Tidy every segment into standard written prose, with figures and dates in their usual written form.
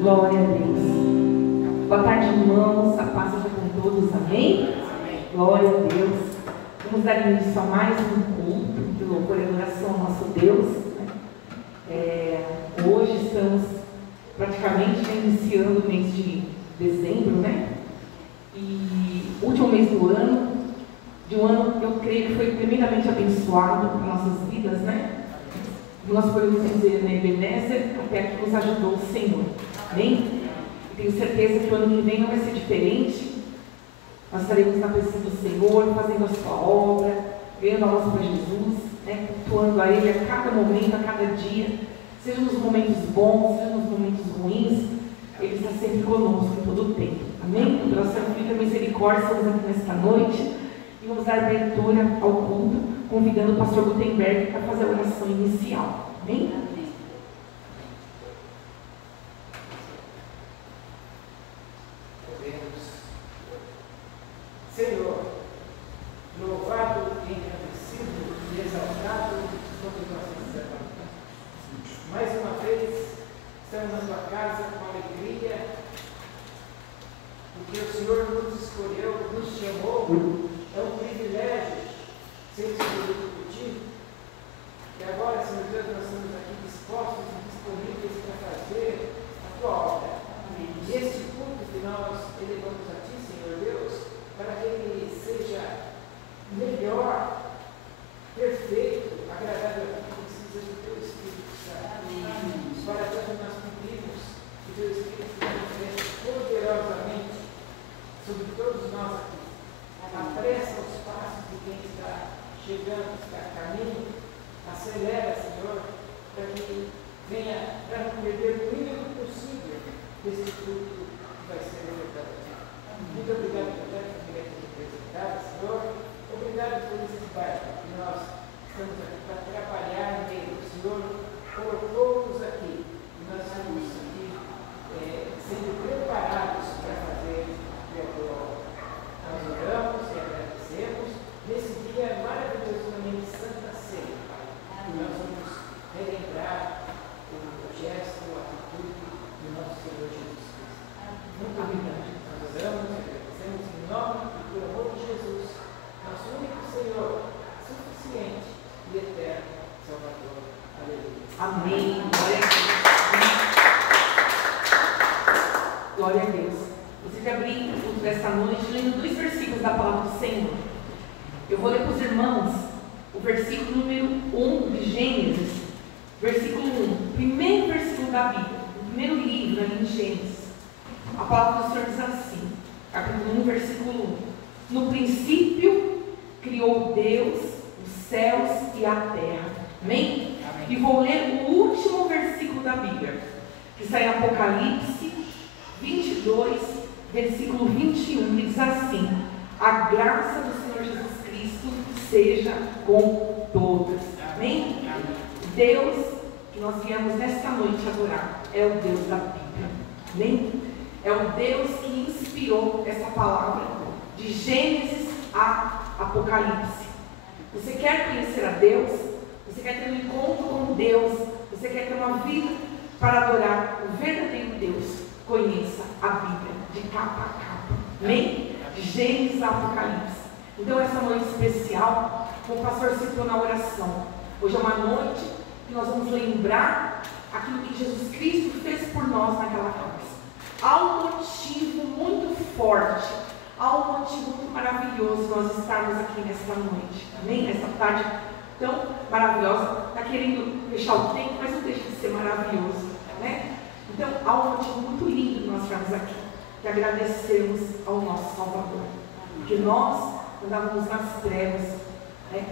Glória a Deus. Boa tarde, irmãos. A paz seja com todos. Amém? Glória a Deus. Vamos dar início a mais um culto de louvor e adoração ao nosso Deus. Hoje estamos praticamente iniciando o mês de dezembro, né? E último mês do ano, de um ano que eu creio que foi tremendamente abençoado para nossas vidas, né? Nós podemos dizer, né, Ebenezer, até que nos ajudou o Senhor. Amém? Tenho certeza que o ano que vem não vai ser diferente. Nós estaremos na presença do Senhor, fazendo a sua obra, ganhando a nossa para Jesus, né, cultuando a Ele a cada momento, a cada dia, seja nos momentos bons, seja nos momentos ruins, Ele está sempre conosco em todo o tempo. Amém? Pela sua infinita misericórdia, estamos aqui nesta noite e vamos dar abertura ao culto, convidando o pastor Gutenberg para fazer a oração inicial. Amém? Senhor, louvado e agradecido e exaltado sobre nossas vidas. Mais uma vez, estamos na tua casa com alegria, porque o Senhor nos escolheu, nos chamou. É um privilégio ser escolhido por ti. E agora, Senhor Deus, nós estamos aqui dispostos e disponíveis para fazer a tua obra. E este culto que nós elevamos a ti, Senhor Deus, para que ele seja melhor, perfeito, agradável a ti, precisa do teu Espírito Santo. Para tanto nós pedimos que teu Espírito se manifeste poderosamente sobre todos nós aqui. Apressa os passos de quem está chegando, está a caminho, acelera, Senhor, para que venha, para não perder o mínimo possível desse culto que vai ser levantado aqui. Muito obrigado por ter representado, Senhor. Obrigado por esse bairro que nós estamos aqui para trabalhar no meio do Senhor. Colocou-nos aqui e nós estamos aqui sendo preparados para fazer a tua obra. Nós oramos e agradecemos nesse dia maravilhoso também de Santa Ceia, Pai. E nós vamos relembrar o gesto, a atitude do nosso Senhor Jesus Cristo. Muito obrigado. Nós oramos e agradecemos em nome e por amor de Jesus, nosso único Senhor, suficiente e eterno Salvador. Aleluia. Amém. Glória a Deus. Glória a Deus. Você já abriu o culto desta noite lendo 2 versículos da palavra do Senhor. Eu vou ler para os irmãos o versículo número 1 de Gênesis, versículo 1, primeiro versículo da Bíblia, o primeiro livro ali em Gênesis. A palavra do Senhor diz assim, capítulo 1, versículo 1: No princípio criou Deus os céus e a terra. Amém? Amém. E vou ler o último versículo da Bíblia, que está em Apocalipse 22, versículo 21, que diz assim: a graça do Senhor Jesus Cristo seja com todos. Amém? Amém. Deus que nós viemos nesta noite adorar é o Deus da Bíblia. Amém? É o Deus que inspirou essa palavra de Gênesis a Apocalipse. Você quer conhecer a Deus? Você quer ter um encontro com Deus? Você quer ter uma vida para adorar o verdadeiro Deus? Conheça a Bíblia de capa a capa. Amém? De Gênesis a Apocalipse. Então, essa noite especial, como o pastor citou na oração, hoje é uma noite que nós vamos lembrar aquilo que Jesus Cristo fez por nós naquela cruz. Há um motivo muito forte, há um motivo muito maravilhoso nós estarmos aqui nesta noite. Amém? Nesta tarde tão maravilhosa. Está querendo fechar o tempo, mas não deixa de ser maravilhoso, né? Então, há um motivo muito lindo de nós estarmos aqui, que agradecemos ao nosso Salvador. Porque nós andávamos nas trevas, né?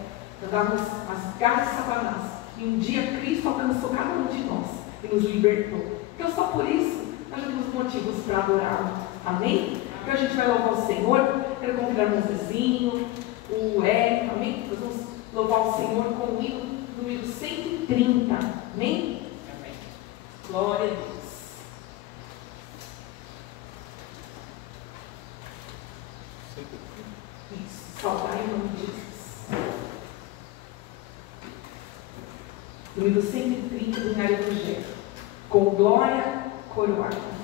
Andávamos nas garras de Satanás. E um dia Cristo alcançou cada um de nós e nos libertou. Então, só por isso, nós já temos motivos para adorá-lo. Amém? Então, a gente vai louvar o Senhor. Quero convidar o Zezinho, o Érico, amém? Nós vamos louvar o Senhor com o hino número 130. Amém? Amém. Glória a Deus. Isso, saudar em nome de Jesus. Número 130 do Diário Evangelho. Com glória coroada.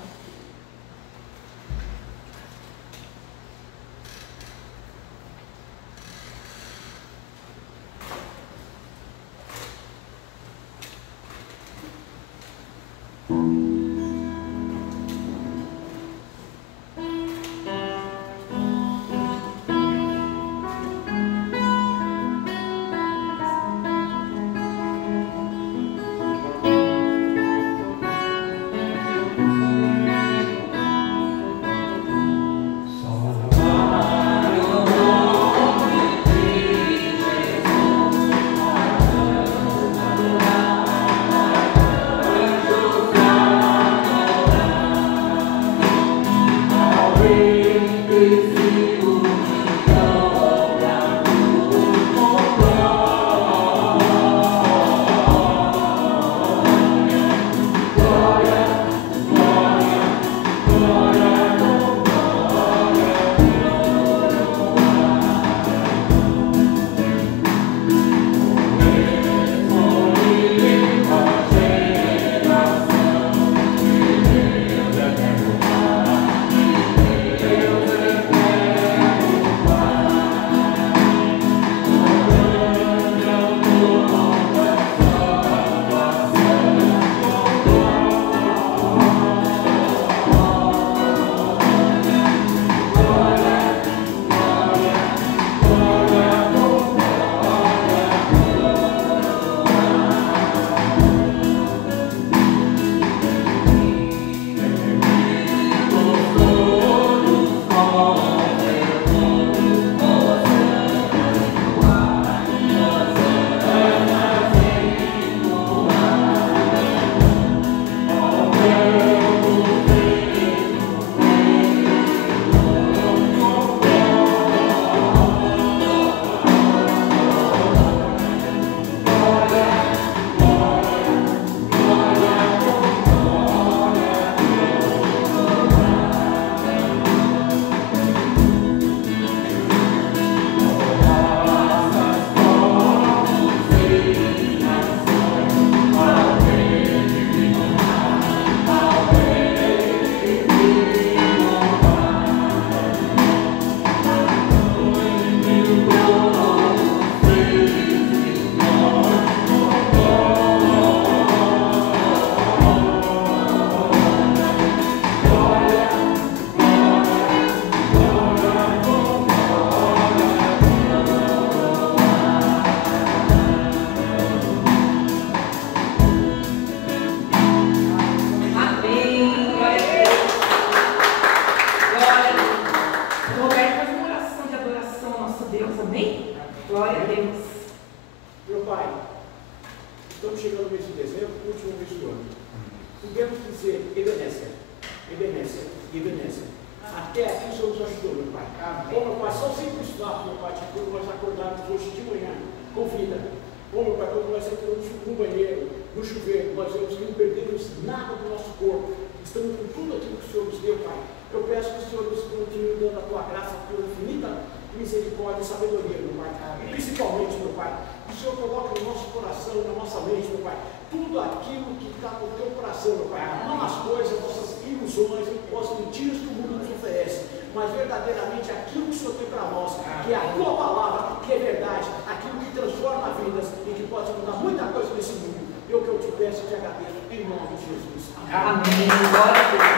Estamos com tudo aquilo que o Senhor nos deu, Pai. Eu peço que o Senhor nos continue dando a tua graça, a tua infinita misericórdia e sabedoria, meu Pai. E principalmente, meu Pai, o Senhor coloca no nosso coração, na nossa mente, meu Pai, tudo aquilo que está no teu coração, meu Pai. Não as coisas, nossas ilusões, as mentiras que o mundo nos oferece, mas verdadeiramente aquilo que o Senhor tem para nós, que é a tua palavra, que é verdade, aquilo que transforma vidas e que pode mudar muita coisa nesse mundo. Eu que eu te peço e te agradeço, em nome de Jesus. Amém. Glória a Deus.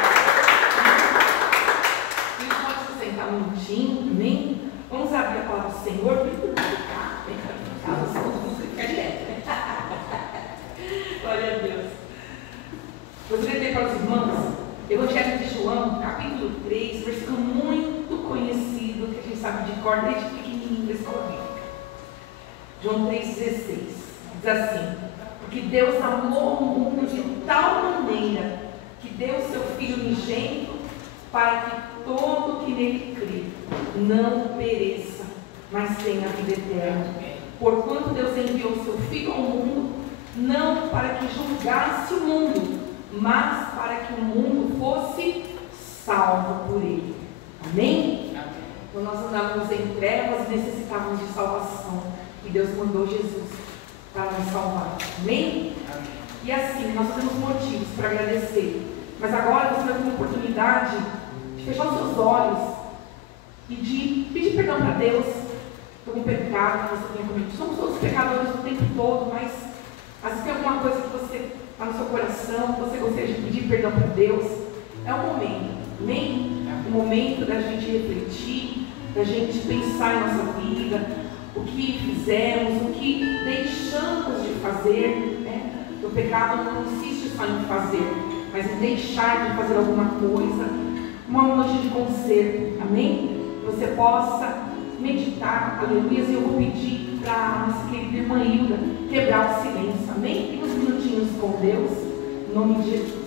E pode se sentar um minutinho, amém? Vamos abrir a palavra do Senhor. Vem cá, você fica direto, né? Glória a Deus. Gostaria de ler para os irmãos Evangelho de João, capítulo 3, versículo muito conhecido, que a gente sabe de cor desde pequenininho da escola bíblica. João 3,16. Diz assim: porque Deus amou o mundo de tal maneira que deu seu Filho unigênito para que todo que nele crê não pereça, mas tenha a vida eterna. Porquanto Deus enviou seu Filho ao mundo, não para que julgasse o mundo, mas para que o mundo fosse salvo por ele. Amém? Quando nós andávamos em trevas, necessitávamos de salvação, e Deus mandou Jesus para nos salvar. Amém? E assim, nós temos motivos para agradecer. Mas agora você vai ter uma oportunidade de fechar os seus olhos e de pedir perdão para Deus por algum pecado que você tenha cometido. Somos todos pecadores o tempo todo, mas às vezes tem alguma coisa que você está no seu coração, que você gostaria de pedir perdão para Deus. É um momento, amém? Um momento da gente refletir, da gente pensar em nossa vida, o que fizemos, o que deixamos de fazer, né? O pecado não insiste só em fazer, mas em deixar de fazer alguma coisa. Uma noite de conserto, amém? Que você possa meditar, aleluia. E eu vou pedir para a nossa querida irmã Hilda quebrar o silêncio, amém? Fique uns minutinhos com Deus, em nome de Jesus.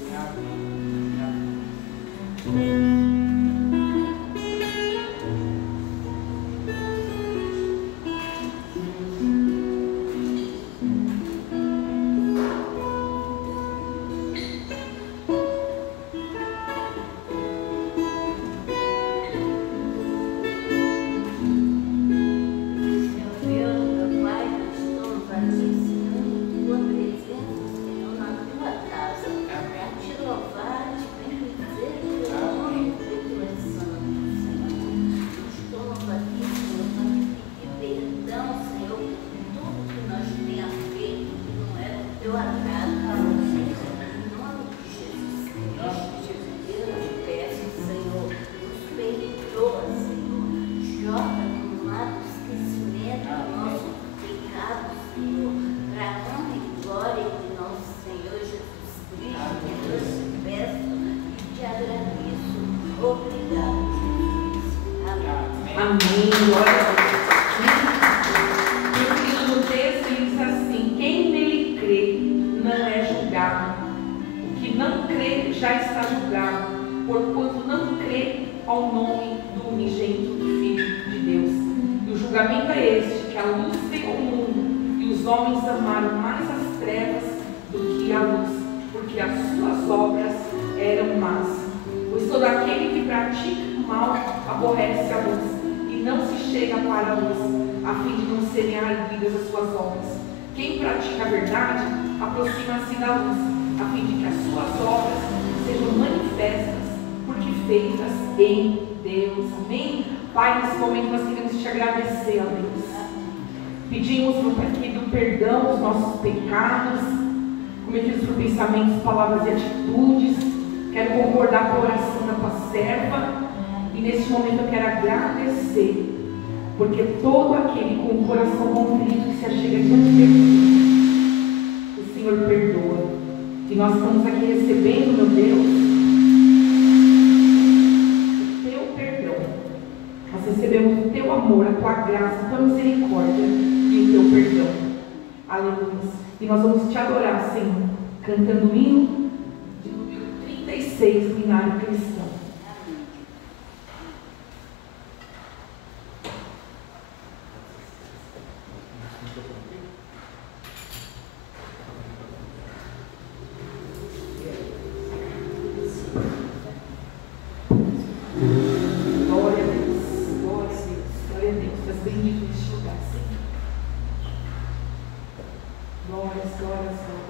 Quem pratica a verdade aproxima-se da luz, a fim de que as suas obras sejam manifestas, porque feitas em Deus. Amém? Pai, nesse momento nós queremos te agradecer, a Deus. Pedimos do perdão dos nossos pecados, cometidos por pensamentos, palavras e atitudes. Quero concordar com a oração da tua serva, e neste momento eu quero agradecer, porque todo aquele com o coração contrito que se achega diante de Deus, o Senhor perdoa. E nós estamos aqui recebendo, meu Deus, o teu perdão. Nós recebemos o teu amor, a tua graça, a tua misericórdia e o teu perdão. Aleluia. E nós vamos te adorar, Senhor, cantando o hino de número 36 do Hinário Cristão. Glória a Deus, glória a Deus, glória a Deus. Senhor. Glórias, glórias, glórias.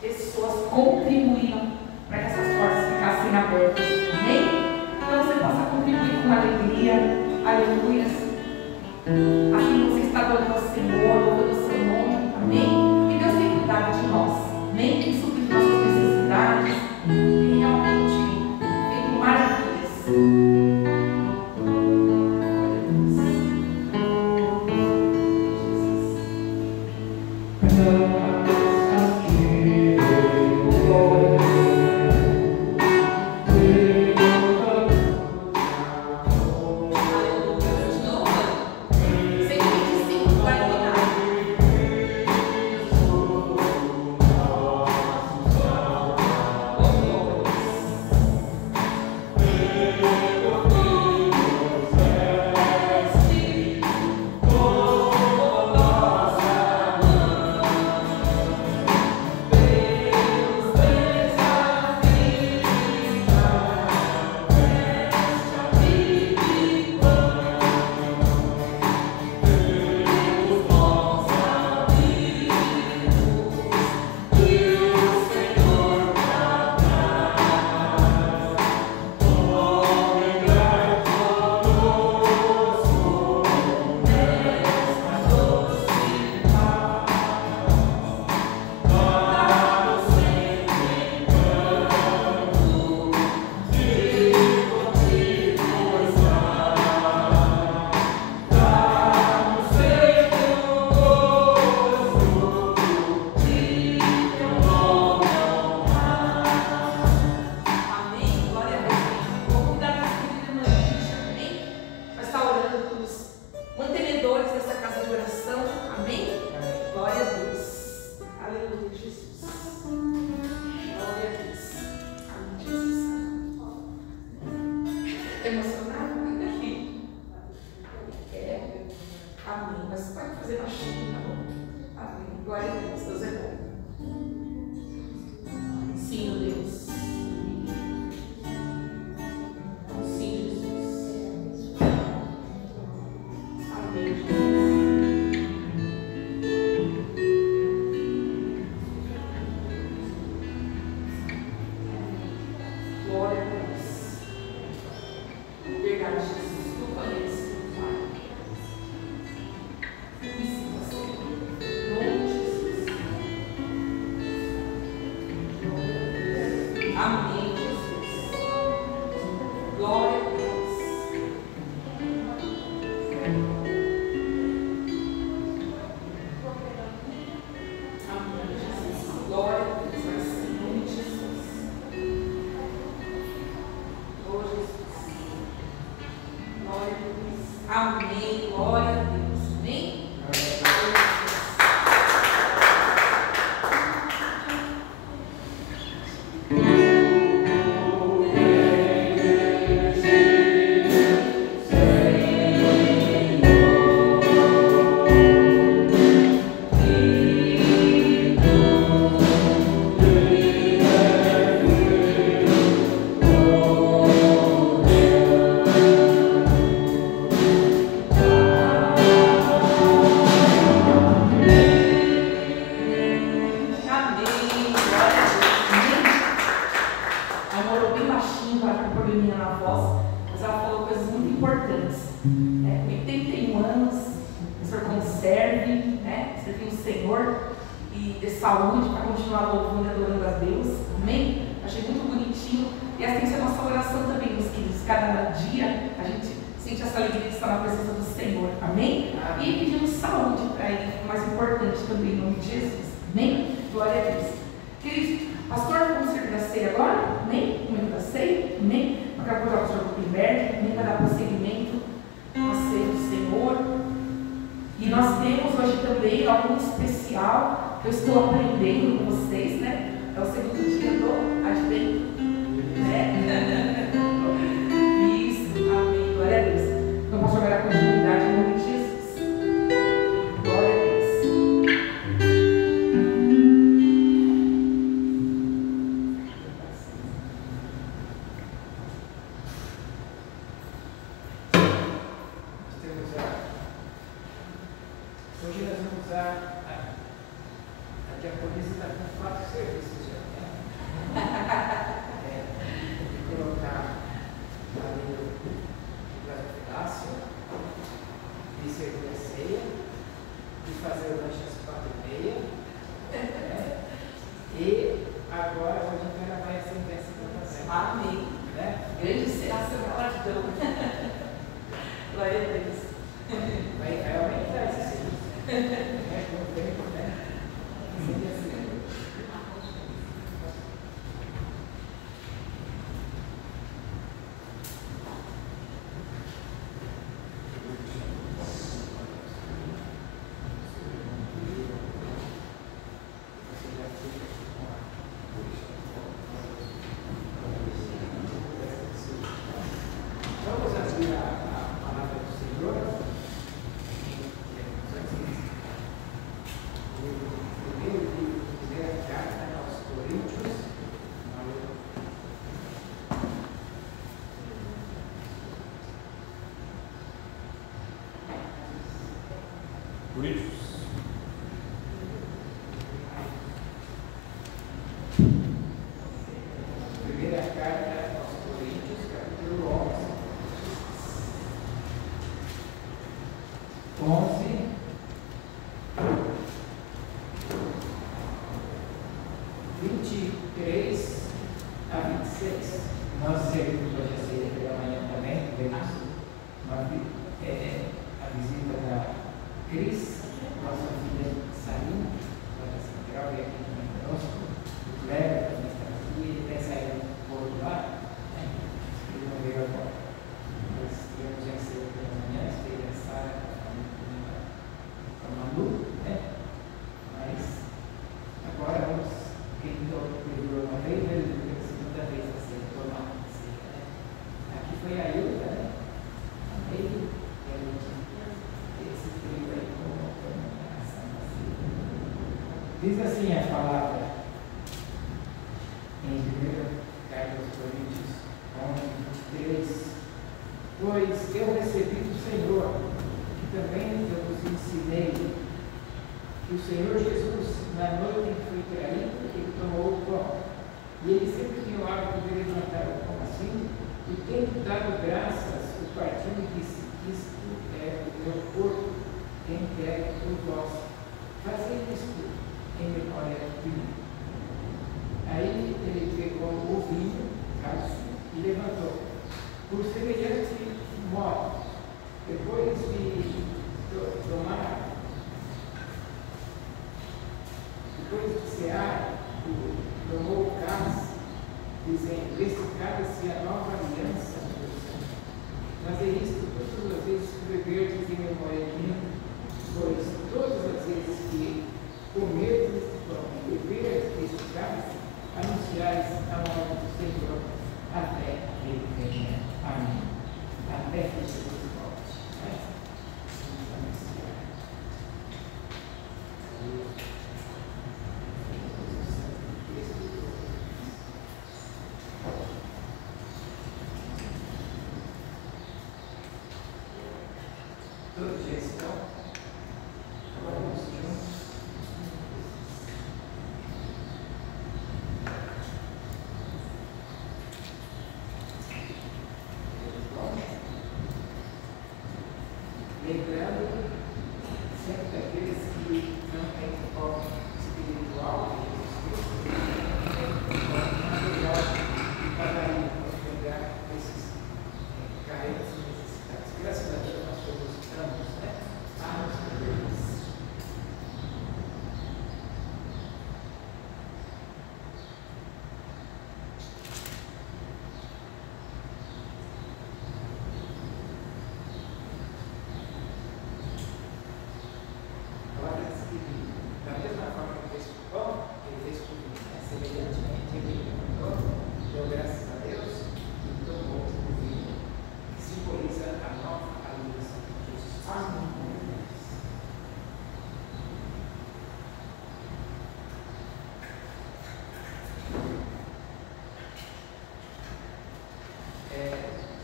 Pessoas contribuíram para que essas portas ficassem abertas. Amém? Então você possa contribuir Assim você está adorando ao Senhor, louvando o seu nome. Amém? Que Deus tem cuidado de nós. Amém? Que supre de nossas necessidades. E realmente feito maravilhas. Amém, glória a Deus. Amém? Eu estou aprendendo com vocês, né? É o segundo dia do Advento, né? Isso, amém, glória a Deus. Então, vamos jogar a continuidade em nome de Jesus. Glória a Deus. Hoje nós vamos usar. Aqui a polícia está com 4 serviços já, né? Colocar ali o pedaço e servir Glória a Deus. Vai aumentar esse serviço. Com o tempo, né? Seria assim. Vamos abrir a palavra do Senhor. Primeiro livro, primeira carta aos Coríntios. Primeira carta aos Coríntios, capítulo 11, 23 a 26. Nós servimos hoje a ceia pela manhã também, tivemos a visita da Cris, nossa filha Salim, da Central, e aqui também conosco. O Cléber também está aqui, ele tem saído um pouco lá, né? Ele não veio agora. Nós tivemos a ceia pela manhã, esteve a Sara, a Manu, né? Mas agora vamos, quem pegou uma vez, né? Pela segunda vez a ceia, tomar a ceia, né? Aqui foi a Ilda, né? Ele, esse frio aí, como diz assim a palavra em 1 carta aos Coríntios 11, 23. Pois eu recebi do Senhor, que também eu vos ensinei, que o Senhor Jesus, na noite em que foi traído, ele tomou o pão. E ele sempre tinha o hábito de levantar o pão assim, e tendo dado graças, o partido disse: Isto é o meu corpo, quem quer por vós. Fazei isto em memória de mim. Aí ele pegou o vinho, cálice, e levantou. Por semelhante modo, depois de tomar, depois de cear, tomou o cálice, dizendo: Este cálice é a nova aliança do Senhor. Fazer isto todas as vezes que beberdes em memória de mim, pois todas as vezes que comerdes este pão e beberdes este cálice, anunciais a morte do Senhor até que ele venha. Amém. Até que Jesus volte. Vamos anunciar. Todos já estão? Agora vamos juntos. Lembrando sempre daqueles que não têm foco espiritual de Jesus Cristo, material e padaria para pegar esses carentes e necessidades. Graças a Deus nós todos estamos, né? Anos deles. Agora, da mesma forma que fez com o pão, ele fez com o vinho, né? Semelhantemente, ele levantou, deu graças a Deus e tomou o vinho, que simboliza a nova aliança de Jesus. Amém.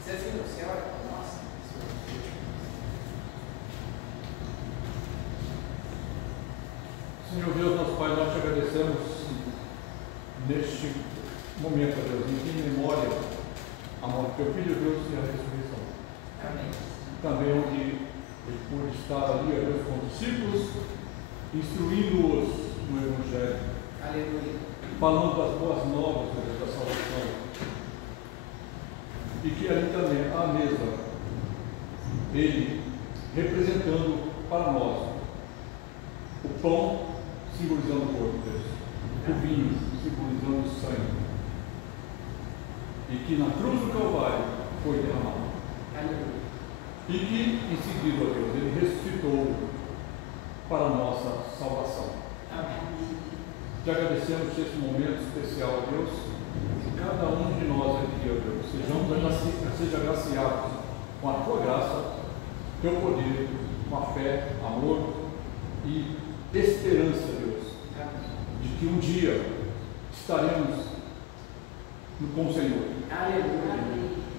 Se assim você olha para nós, Senhor Deus, nosso Pai, nós te agradecemos neste momento, Deus, em memória a morte do teu Filho, Deus, e a ressurreição. amém. Também onde ele pôde estar ali, Deus, com os discípulos, instruindo-os no Evangelho, Aleluia. falando das boas novas, Deus, da salvação. E que ali também, à mesa, ele representando para nós o pão simbolizando o corpo de Deus, o vinho simbolizando o sangue, e que na cruz do Calvário foi derramado. E que em seguida, ó Deus, ele ressuscitou para a nossa salvação. Te agradecemos por esse momento especial, ó Deus, que cada um de nós aqui, ó Deus, seja agraciados com a tua graça, teu poder, com a fé, amor e esperança, Deus, de que um dia estaremos com o Senhor.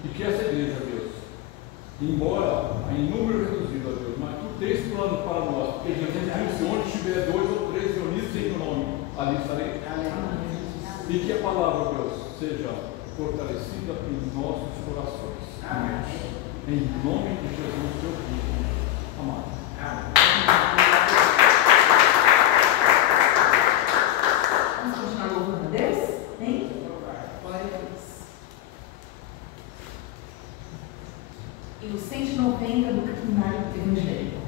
E que essa igreja, Deus, embora em número reduzido, ó Deus, mas tu tens plano para nós, porque Jesus disse: onde estiver 2 ou 3 reunidos em teu nome, ali estarei. E que a palavra, ó Deus, seja fortalecida em nossos corações. Amém. Em nome de Jesus, teu Filho amado. Vamos continuar louvando a Deus? Hein? Glória a Deus. E o 190 do Capinário Evangélico.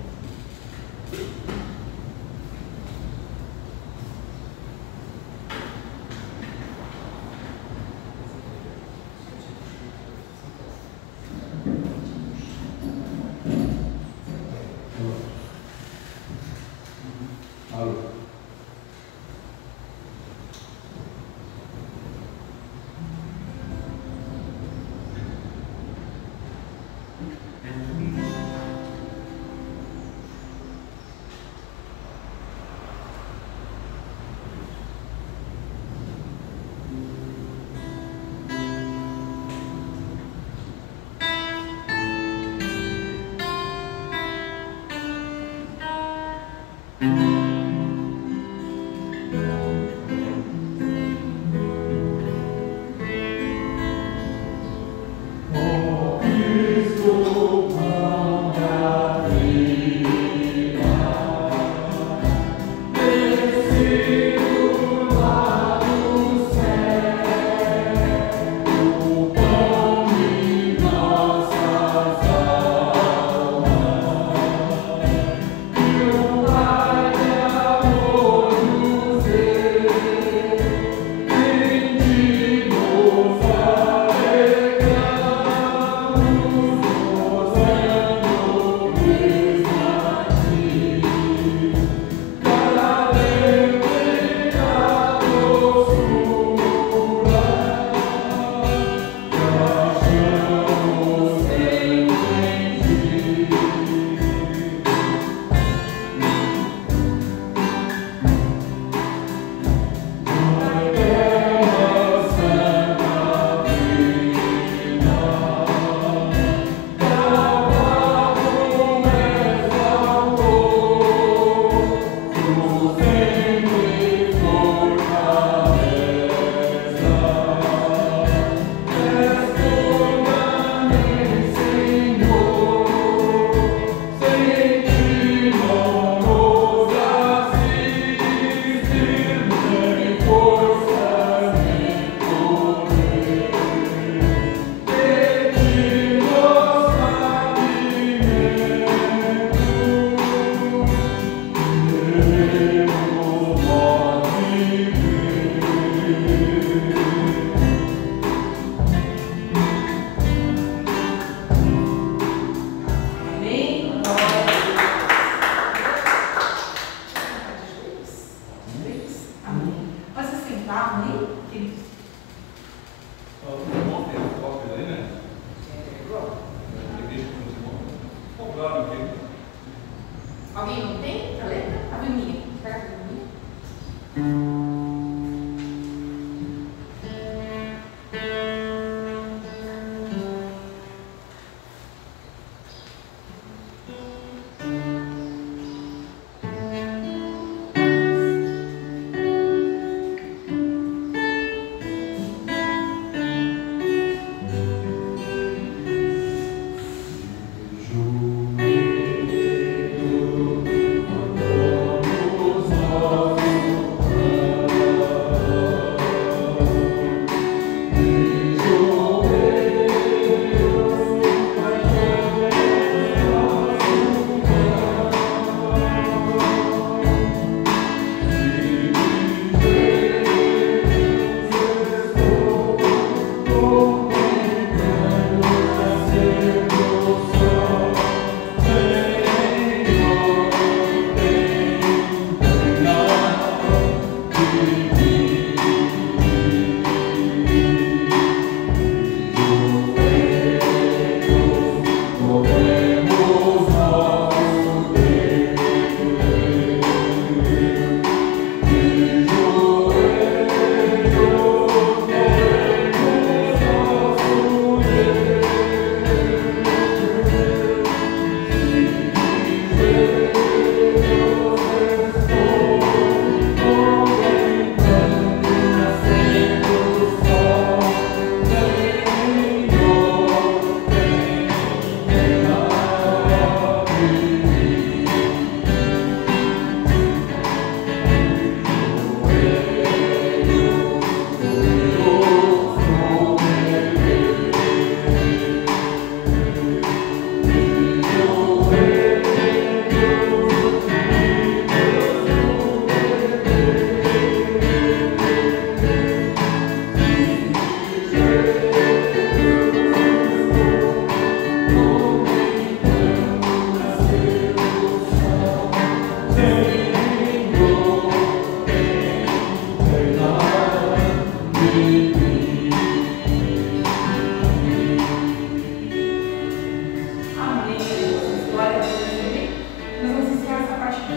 Pai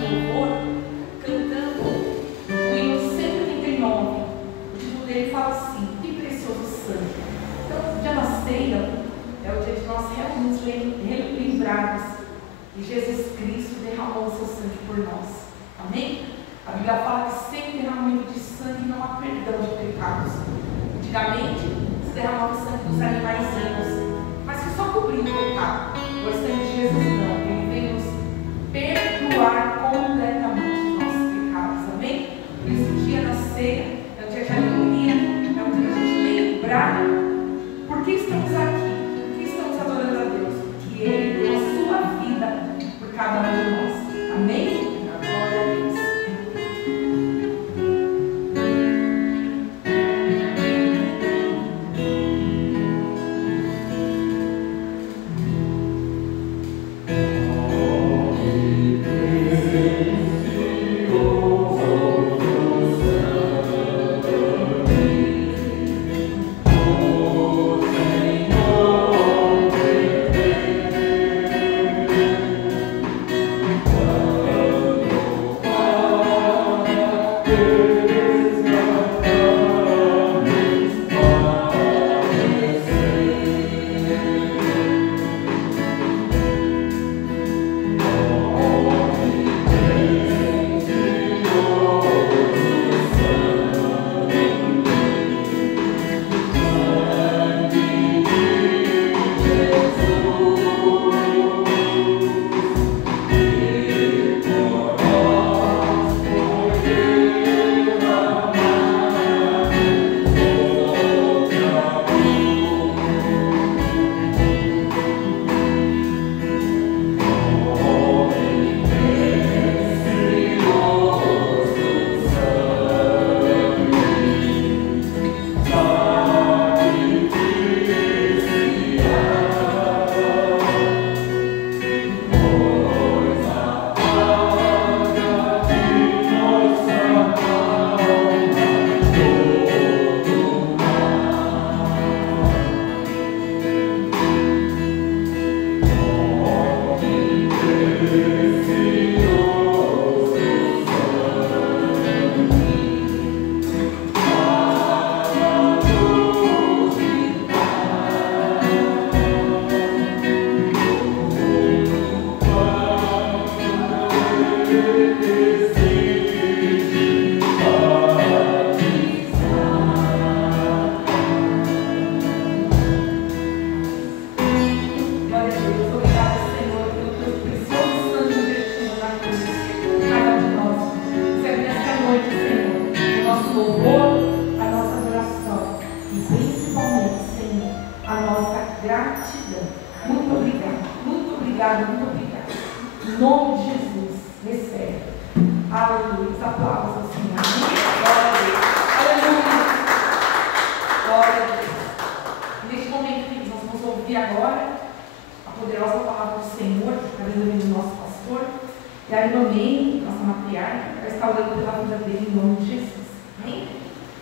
louvor, cantando o hino 139. O título dele fala assim: Que precioso sangue. Então, o dia da ceia é o dia de nós realmente lembrarmos que Jesus Cristo derramou o seu sangue por nós. Amém? A Bíblia fala que sem derramamento de sangue não há perdão de pecados. Antigamente, se derramava o sangue dos animais vivos, mas que só cobria o pecado. O sangue de Jesus não. Ele veio nos perdoar completamente os nossos pecados. Amém? Por isso, o dia da ceia é um dia de alegria, é um dia de a gente lembrar por que estamos aqui, por que estamos adorando a Deus, porque Ele deu a sua vida por cada um de nós. Amém?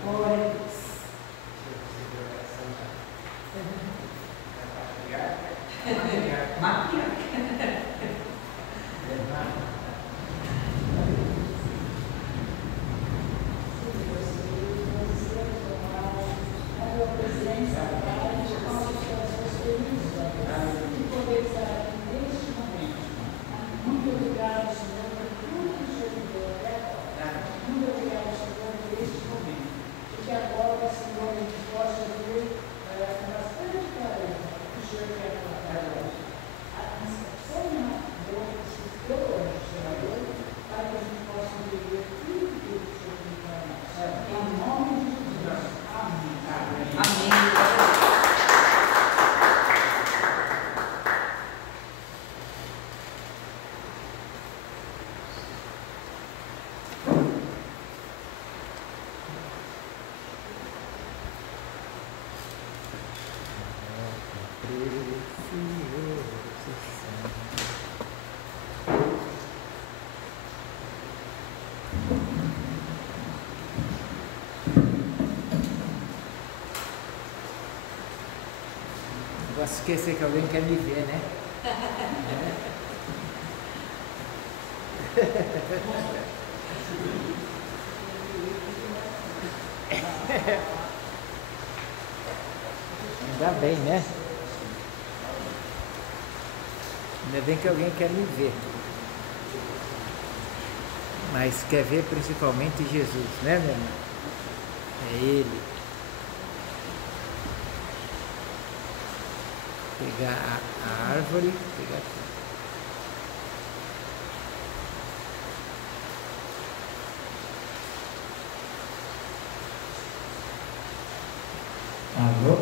Glória a Deus. Posso esquecer que alguém quer me ver, né? Ainda bem, né? Ainda bem que alguém quer me ver. Mas quer ver principalmente Jesus, né, meu irmão? É Ele. Pegar a árvore, pegar aqui. Alô?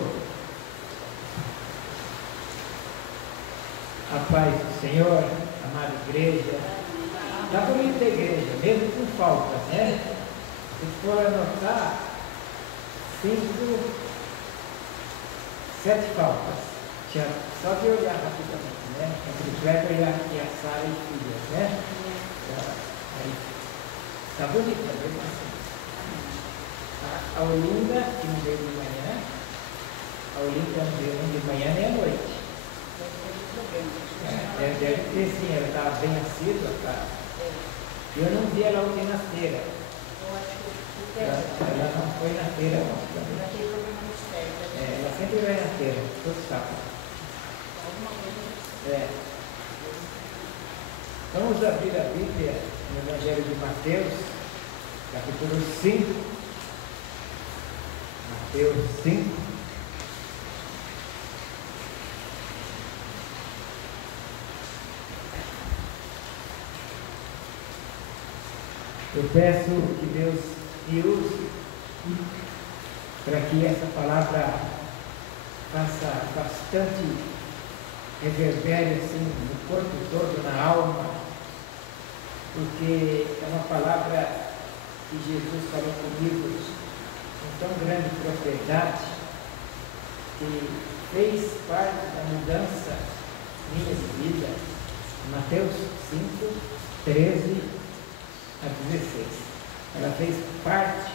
A paz do Senhor, amada igreja. Está bonita a igreja, mesmo com faltas, né? Se for anotar, 7 faltas. Só de olhar rapidamente, né? Entre o Kleber e a Sara e filhas, né? Aí, está bonita, mesmo assim. A Olinda, que não veio de manhã, a Olinda não veio nem de manhã nem à noite. Deve ter sim, ela estava bem assídua, tá? Eu não vi ela ontem na feira. Ela não foi na feira ontem. Ela sempre vai na feira, todo sábado. Vamos abrir a Bíblia no Evangelho de Mateus, capítulo 5. Mateus 5. Eu peço que Deus me use para que essa palavra faça bastante reverbério assim, no corpo todo, na alma, porque é uma palavra que Jesus falou comigo com tão grande propriedade que fez parte da mudança minha de vida. Mateus 5, 13 a 16. Ela fez parte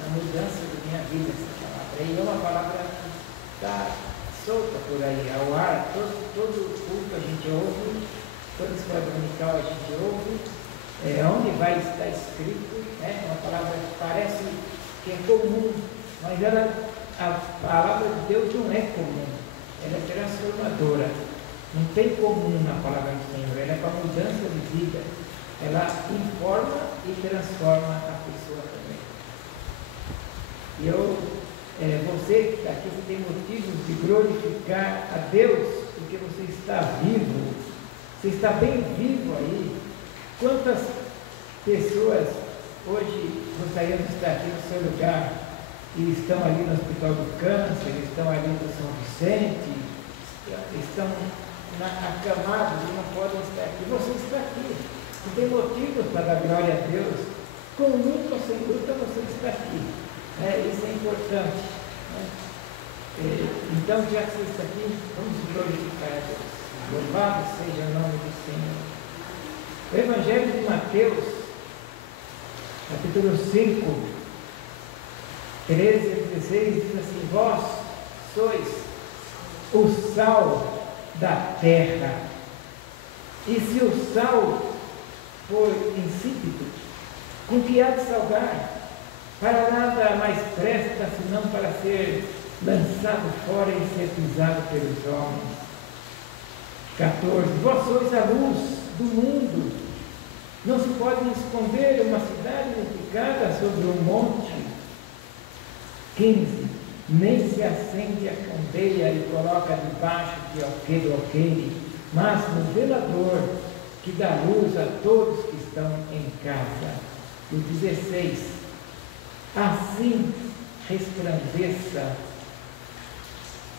da mudança da minha vida, essa palavra. E é uma palavra que está solta por aí, ao ar, todo culto a gente ouve, toda escola dominical a gente ouve, onde vai estar escrito, né? Uma palavra que parece que é comum, mas a palavra de Deus não é comum, ela é transformadora. Não tem comum na palavra do Senhor, ela é para mudança de vida, ela informa e transforma a pessoa também. E você que está aqui, você tem motivos de glorificar a Deus, porque você está vivo, você está bem vivo aí. Quantas pessoas hoje gostariam de estar aqui no seu lugar e estão ali no Hospital do Câncer, estão ali no São Vicente, estão acamados e não podem estar aqui? Você está aqui, você tem motivos para dar glória a Deus. Com luta ou sem luta, você está aqui. Isso é importante. Então, já que você está aqui, vamos glorificar a Deus. Louvado seja o nome do Senhor. O Evangelho de Mateus, capítulo 5, 13 a 16, diz assim: vós sois o sal da terra, e se o sal for insípido, com que há de salgar? Para nada mais presta, senão para ser lançado fora e ser pisado pelos homens. 14. Vós sois a luz do mundo. Não se pode esconder uma cidade edificada sobre um monte. 15. Nem se acende a candeia e coloca debaixo do alqueire, mas no velador, que dá luz a todos que estão em casa. E 16. Assim resplandeça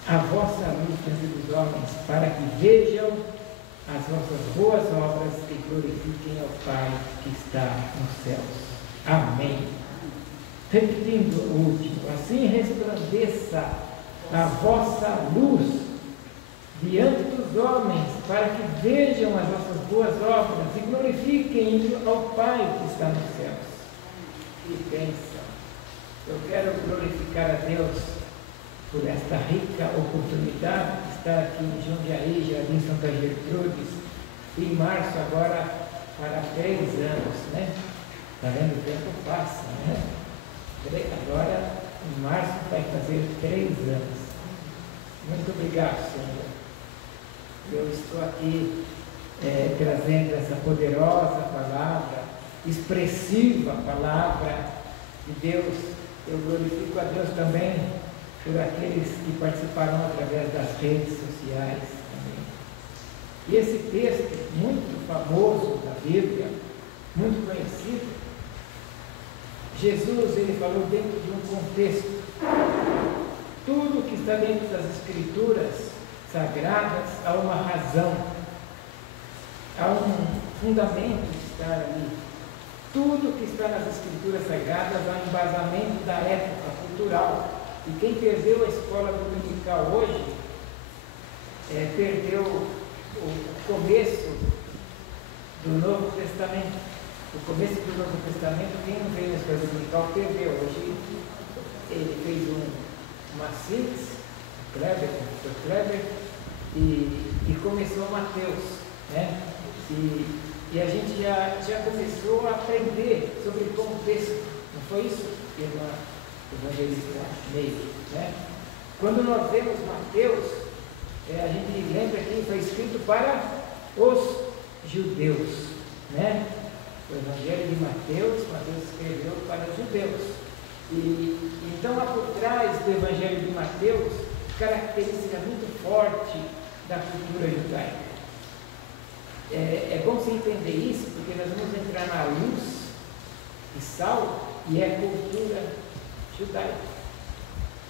a vossa luz diante dos homens, para que vejam as vossas boas obras e glorifiquem ao Pai que está nos céus. Amém. Repetindo o último: assim resplandeça a vossa luz diante dos homens, para que vejam as vossas boas obras e glorifiquem ao Pai que está nos céus. Que bênção! Eu quero glorificar a Deus por esta rica oportunidade de estar aqui em Jundiaí, Jardim Santa Gertrudes. Em março agora para 3 anos, né? Está vendo? O tempo passa, né? Agora, em março, vai fazer 3 anos. Muito obrigado, Senhor. Eu estou aqui trazendo essa poderosa palavra, expressiva palavra de Deus. Eu glorifico a Deus também por aqueles que participaram através das redes sociais também. E esse texto muito famoso da Bíblia, muito conhecido, Jesus, ele falou dentro de um contexto. Tudo que está dentro das Escrituras sagradas há uma razão, há um fundamento de estar ali. Tudo que está nas Escrituras sagradas há um embasamento da época cultural. E quem perdeu a escola dominical hoje, perdeu o começo do Novo Testamento. O começo do Novo Testamento, quem não veio na escola dominical perdeu. Hoje ele fez uma síntese, o professor Kleber, e começou Mateus, né? E a gente já começou a aprender sobre o contexto, não foi isso, irmã evangelista Ney, né? Quando nós vemos Mateus, a gente lembra que foi escrito para os judeus, né? O Evangelho de Mateus escreveu para os judeus. E então há por trás do Evangelho de Mateus característica muito forte da cultura judaica. É bom você entender isso, porque nós vamos entrar na luz e sal, e é cultura judaica.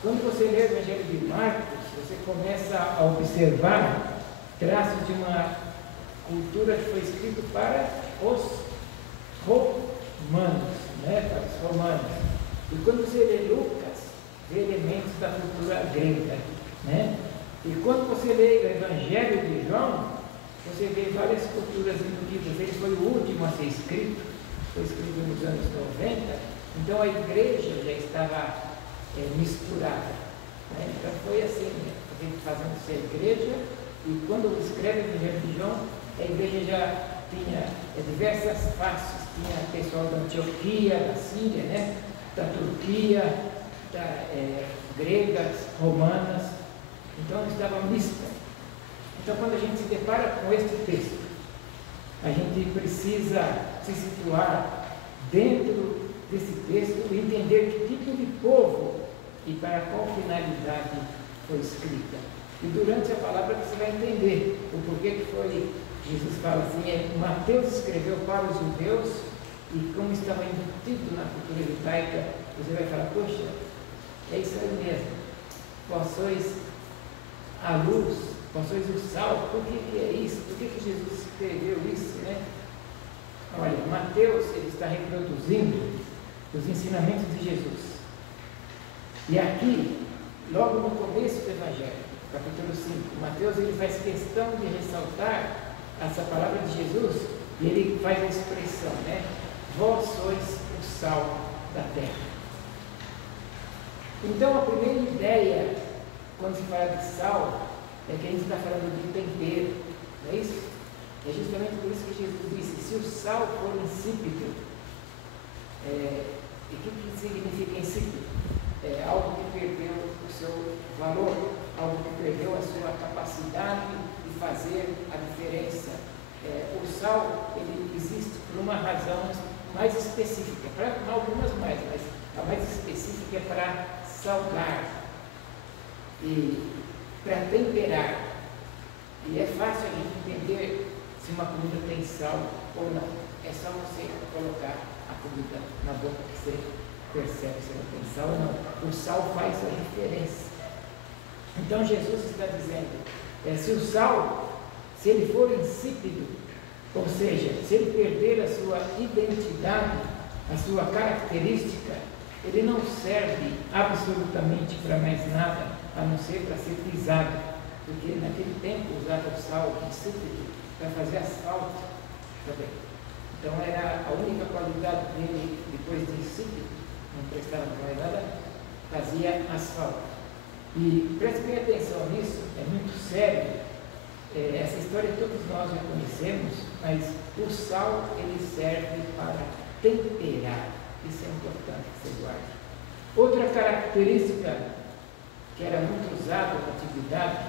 Quando você lê o Evangelho de Marcos, você começa a observar traços de uma cultura que foi escrita para os romanos, né? Para os romanos. E quando você lê Lucas, vê elementos da cultura grega, né? E quando você lê o Evangelho de João, você vê várias culturas embutidas. Ele foi o último a ser escrito, foi escrito nos anos 90, então a igreja já estava misturada, né? Então foi assim, né? Fazendo-se a igreja, e quando escreve o Evangelho de João, a igreja já tinha diversas faces, tinha pessoal da Antioquia, da Síria, né? Da Turquia, gregas, romanas, então estava mista. Então, quando a gente se depara com este texto, a gente precisa se situar dentro desse texto e entender que tipo de povo e para qual finalidade foi escrita. E durante a palavra você vai entender o porquê que foi. Jesus fala assim, Mateus escreveu para os judeus, e como estava embutido na cultura judaica, você vai falar, poxa, é isso aí mesmo, vós sois a luz, vós sois o sal, por que é isso? Por que Jesus escreveu isso, né? Olha, Mateus, ele está reproduzindo os ensinamentos de Jesus. E aqui, logo no começo do Evangelho, capítulo 5, Mateus, ele faz questão de ressaltar essa palavra de Jesus, e ele faz a expressão, né? Vós sois o sal da terra. Então, a primeira ideia, quando se fala de sal, é que a gente está falando de tempero, não é isso? É justamente por isso que Jesus disse, se o sal for insípido, e o que significa insípido? É algo que perdeu o seu valor, algo que perdeu a sua capacidade de fazer a diferença. O sal, ele existe por uma razão mais específica, para algumas mais, mas a mais específica é para salgar e para temperar. E é fácil a gente entender se uma comida tem sal ou não. É só você colocar a comida na boca que você percebe se ela tem sal ou não. O sal faz a diferença. Então Jesus está dizendo, se o sal, se ele for insípido, ou seja, se ele perder a sua identidade, a sua característica, ele não serve absolutamente para mais nada, a não ser para ser pisado, porque naquele tempo usava o sal insípido para fazer asfalto também. Então era a única qualidade dele, depois de insípido, não prestava para mais nada, fazia asfalto. E preste bem atenção nisso, é muito sério. essa história todos nós já conhecemos, mas o sal ele serve para temperar. Isso é importante que você guarde. Outra característica que era muito usada na antiguidade,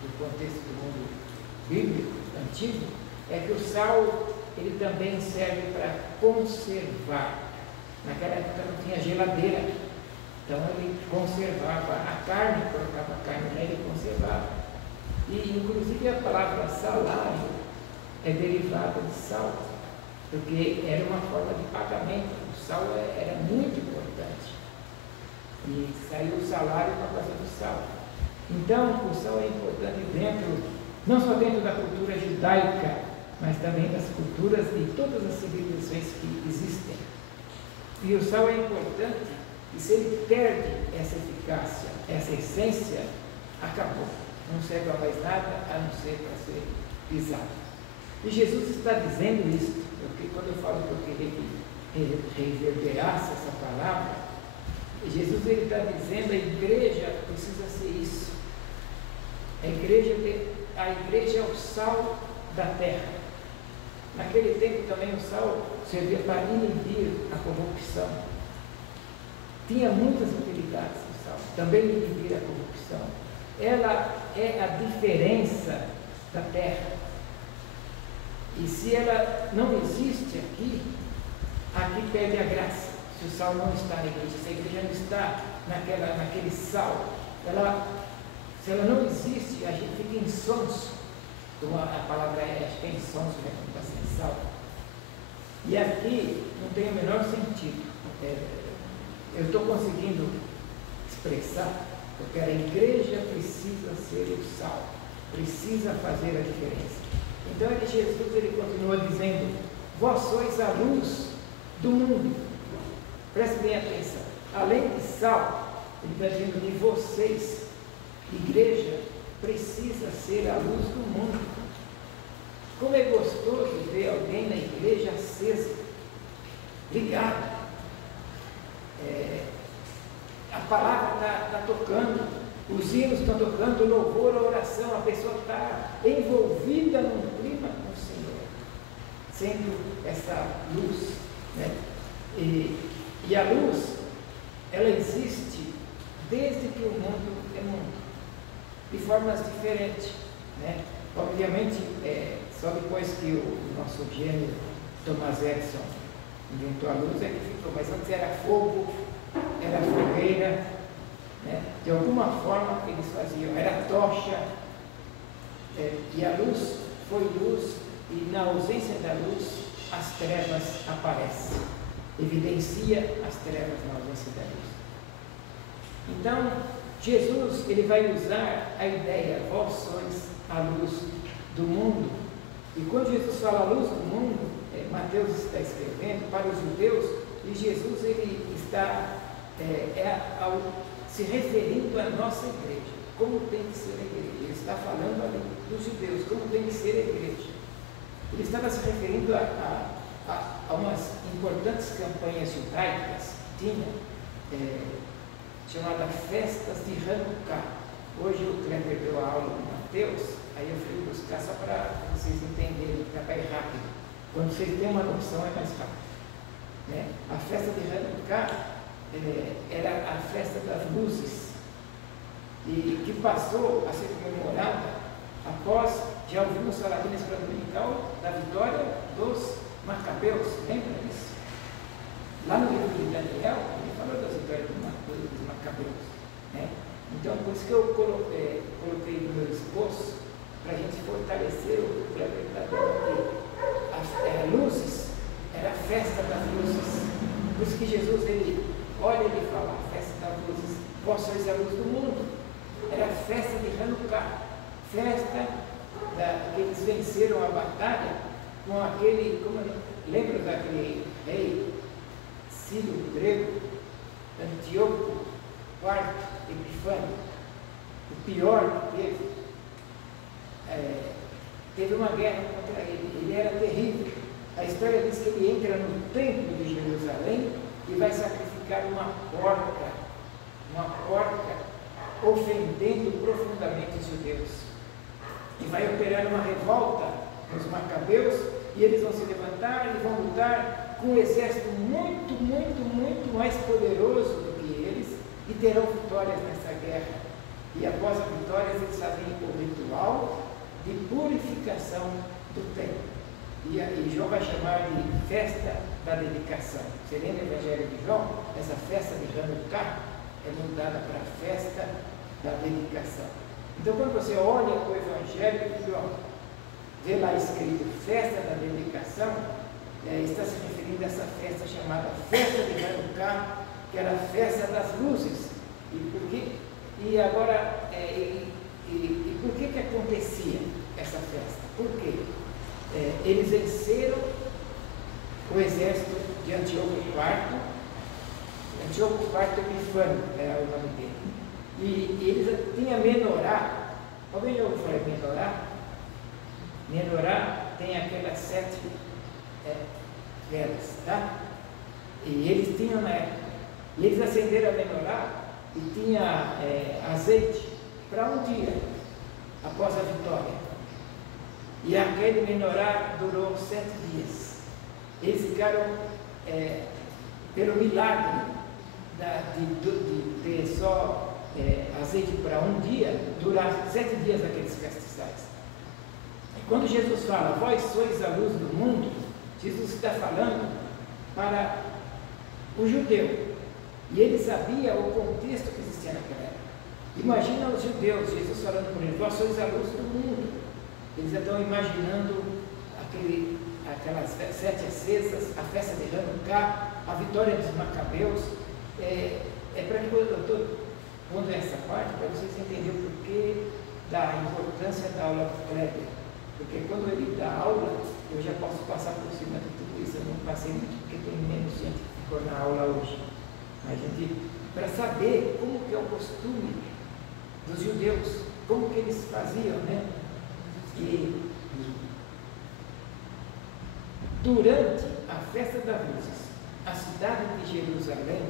do contexto do mundo bíblico antigo, é que o sal ele também serve para conservar. Naquela época não tinha geladeira, então ele conservava a carne, colocava a carne nela e conservava. E inclusive a palavra salário é derivada de sal, porque era uma forma de pagamento. O sal era muito importante. E saiu o salário por causa do sal. Então, o sal é importante não só dentro da cultura judaica, mas também das culturas de todas as civilizações que existem. E o sal é importante, e se ele perde essa eficácia, essa essência, acabou. Não serve a mais nada, a não ser para ser pisado. E Jesus está dizendo isso, porque quando eu falo que eu queria que reverberasse essa palavra, Jesus ele está dizendo a igreja precisa ser isso. A igreja é o sal da terra. Naquele tempo também o sal servia para inibir a corrupção. Tinha muitas utilidades o sal, também inibir a corrupção. Ela é a diferença da terra. E se ela não existe aqui perde a graça. Se o sal não está na igreja, se a igreja não está naquele sal, se ela não existe, a gente fica insonso. Como a palavra acho que é insonso, né, quando está sem sal. E aqui não tem o menor sentido. Eu estou conseguindo expressar, porque a igreja precisa ser o sal, precisa fazer a diferença. Então Jesus ele continua dizendo: vós sois a luz do mundo. Preste bem atenção. Além de sal, ele está dizendo que vocês, igreja, precisa ser a luz do mundo. Como é gostoso ver alguém na igreja acesa, ligado. A palavra está tocando, os hinos estão tocando, o louvor, a oração, a pessoa está envolvida num clima com o Senhor, sendo essa luz, né? E a luz, ela existe desde que o mundo é mundo, de formas diferentes, né? Obviamente, só depois que o nosso gênio Thomas Edison inventou a luz é que ficou, mas antes era fogo, era fogueira, né? De alguma forma eles faziam, era tocha, e a luz foi luz, e na ausência da luz as trevas aparecem, evidencia as trevas na ausência da luz. Então, Jesus ele vai usar a ideia, vós sois a luz do mundo. E quando Jesus fala a luz do mundo, Mateus está escrevendo para os judeus, e Jesus ele está se referindo à nossa igreja, como tem que ser a igreja. Ele está falando ali dos judeus, como tem que ser a igreja. Ele estava se referindo a umas importantes campanhas judaicas que tinha, chamada Festas de Hanukkah. Hoje o Kleber deu a aula de Mateus, aí eu fui buscar só para vocês entenderem, para ir rápido. Quando vocês têm uma noção é mais rápido, né? A festa de Hanukkah era a festa das luzes, e que passou a ser comemorada após, já ouvimos falar aqui na escola dominical, da vitória dos Macabeus, lembra disso? Lá no livro de Daniel, ele falou das vitórias dos Macabeus, né? Então, por isso que eu coloquei no meu esboço, para a gente fortalecer o que as luzes, era a festa das luzes. Por isso que Jesus, ele olha e ele fala, a festa das luzes, vós sois a luz do mundo. Era a festa de Hanukkah, festa que eles venceram a batalha com aquele, lembra daquele rei Sírio grego, Antíoco IV Epifânio, o pior que teve. Teve uma guerra contra ele era terrível. A história diz que ele entra no templo de Jerusalém e vai sacrificar uma porca, ofendendo profundamente os judeus. e vai operar uma revolta nos macabeus, e eles vão se levantar e vão lutar com um exército muito, muito, muito mais poderoso do que eles, e terão vitórias nessa guerra. E após a vitória, eles fazem o ritual de purificação do templo. E João vai chamar de festa da dedicação. Você lembra o Evangelho de João? Essa festa de Hanukkah é mudada para a festa da dedicação. Então, quando você olha o Evangelho de João, vê lá escrito festa da dedicação, está se referindo a essa festa chamada festa de Hanukkah, que era a festa das luzes. E por que acontecia essa festa? Por quê? Eles venceram o exército de Antíoco IV. Antíoco IV Epifânio era o nome dele. E eles tinham menorá. Alguém já ouviu falar de menorá? Menorá tem aquelas 7 velas, tá? E eles tinham na época. E eles acenderam a menorá e tinha azeite para um dia após a vitória. E aquele menorá durou 7 dias. Eles ficaram, pelo milagre de ter só azeite para um dia, durar 7 dias aqueles castiçais. E quando Jesus fala, vós sois a luz do mundo, Jesus está falando para o judeu. E ele sabia o contexto que existia naquela época. Imagina os judeus, Jesus falando por eles, vós sois a luz do mundo. Eles estão imaginando aquelas 7 acesas, a festa de Hanukkah, a vitória dos macabeus. Para que eu estou pondo essa parte, para vocês entenderem o porquê da importância da aula do Kleber. Porque quando ele dá aula, eu já posso passar por cima de tudo isso. Eu não passei muito, porque tem menos gente que ficou na aula hoje. Mas, para saber como que é o costume dos judeus, como que eles faziam, né? E durante a festa das luzes, a cidade de Jerusalém,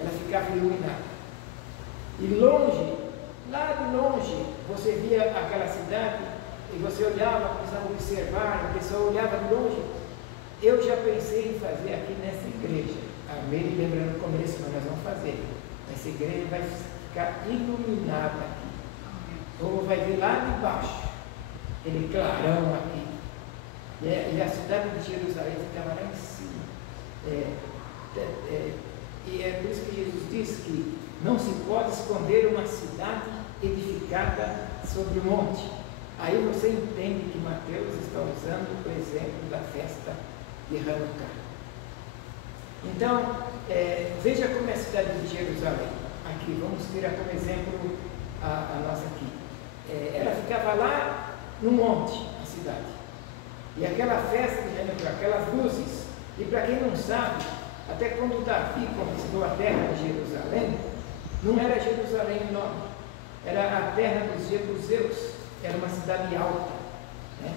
ela ficava iluminada. E longe, lá de longe, você via aquela cidade e você olhava, precisava observar, a pessoa olhava de longe. Eu já pensei em fazer aqui nessa igreja. A Meire lembra no começo, mas nós vamos fazer. Essa igreja vai ficar iluminada aqui. Ou vai ver lá de baixo, aquele clarão aqui. E a cidade de Jerusalém ficava lá em cima. E é por isso que Jesus diz que não se pode esconder uma cidade edificada sobre o monte. Aí você entende que Mateus está usando o exemplo da festa de Hanukkah. Então, veja como é a cidade de Jerusalém. Aqui, vamos ter como exemplo a nossa aqui. Ela ficava lá no monte, a cidade. E aquela festa de Hanukkah, aquelas luzes. E para quem não sabe, até quando Davi conquistou a terra de Jerusalém, não era Jerusalém o nome, era a terra dos Jebuseus, era uma cidade alta. Né?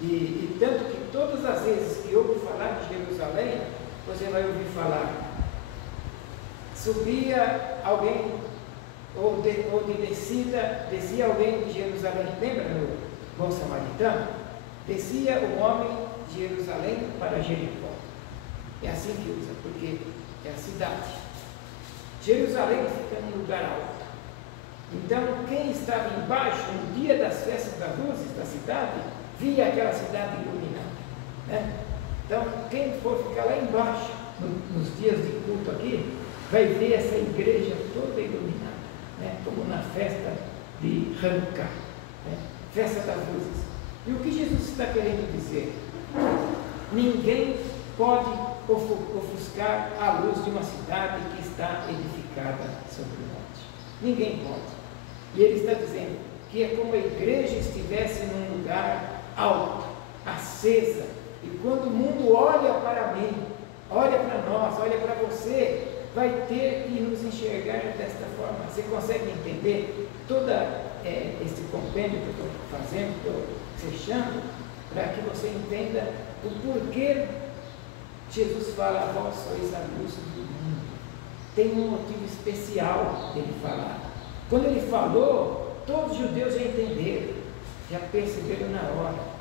E tanto que todas as vezes que ouve falar de Jerusalém, você vai ouvir falar, subia alguém, ou de descia alguém de Jerusalém, lembra no Bom Samaritano? Descia o homem de Jerusalém para Jericó. É assim que usa, porque é a cidade. Jerusalém fica num lugar alto. Então, quem estava embaixo, no dia das festas das luzes da cidade, via aquela cidade iluminada. Né? Então, quem for ficar lá embaixo, nos dias de culto aqui, vai ver essa igreja toda iluminada, né? Como na festa de Hanukkah, né? Festa das luzes. E o que Jesus está querendo dizer? Ninguém pode ofuscar a luz de uma cidade que está edificada sobre o monte. Ninguém pode. E ele está dizendo que é como a igreja estivesse num lugar alto, acesa. E quando o mundo olha para mim, olha para nós, olha para você, vai ter que nos enxergar desta forma. Você consegue entender todo esse compêndio que eu estou fazendo, que eu estou fechando, para que você entenda o porquê Jesus fala, vós sois a luz do mundo. Tem um motivo especial dele falar. Quando ele falou, todos os judeus já entenderam. já perceberam na hora.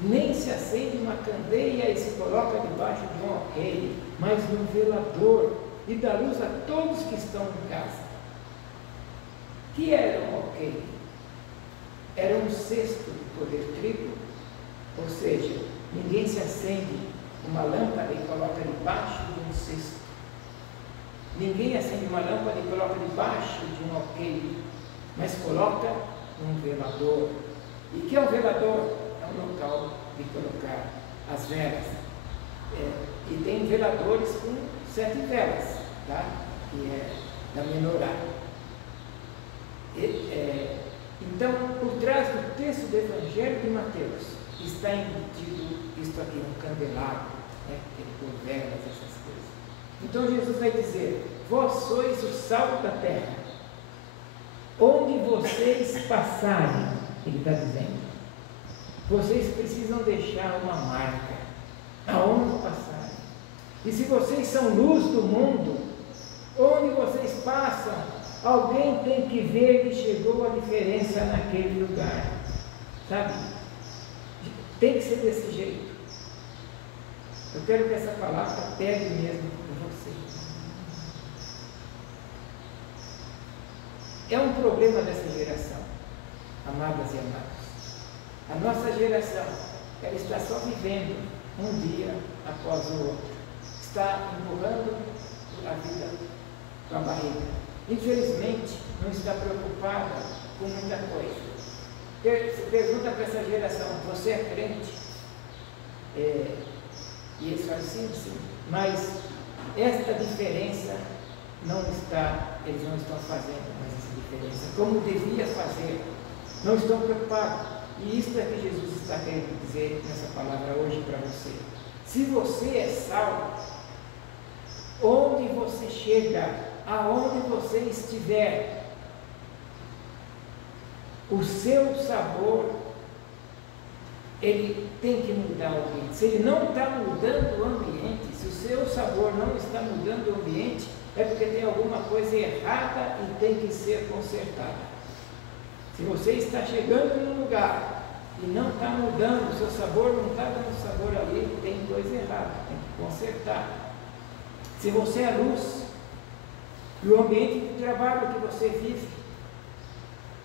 Nem se acende uma candeia e se coloca debaixo de um alqueire, mas num velador, e dá luz a todos que estão em casa. Que era um alqueire? Era um cesto de colher trigo, ou seja, ninguém se acende uma lâmpada e coloca debaixo de um cesto. Ninguém acende uma lâmpada e coloca debaixo de um alqueire, mas coloca um velador. E que é um velador? É um local de colocar as velas. E tem veladores com 7 velas, tá? Que é da menorá. Então, por trás do texto do Evangelho de Mateus, está embutido isto aqui, um candelabro, né? Com velas, essas coisas. Então Jesus vai dizer: vós sois o sal da terra. Onde vocês passarem, ele está dizendo, vocês precisam deixar uma marca, aonde passarem. E se vocês são luz do mundo, onde vocês passam, alguém tem que ver que chegou a diferença naquele lugar, sabe? Tem que ser desse jeito. Eu quero que essa palavra pegue mesmo com você. É um problema dessa geração, amadas e amados. A nossa geração, ela está só vivendo um dia após o outro. Está empurrando a vida com a barriga. Infelizmente, não está preocupada com muita coisa. Você pergunta para essa geração: você é crente? E eles falam: sim, sim. Mas esta diferença eles não estão fazendo mais essa diferença, como devia fazer. Não estão preocupados. E isso é que Jesus está querendo dizer nessa palavra hoje para você. Se você é sal, onde você chega, aonde você estiver, o seu sabor, ele tem que mudar o ambiente. Se ele não está mudando o ambiente, se o seu sabor não está mudando o ambiente, é porque tem alguma coisa errada e tem que ser consertada. Se você está chegando num lugar e não está mudando, o seu sabor não está dando sabor ali, tem coisa errada, tem que consertar. Se você é luz, e o ambiente de trabalho que você vive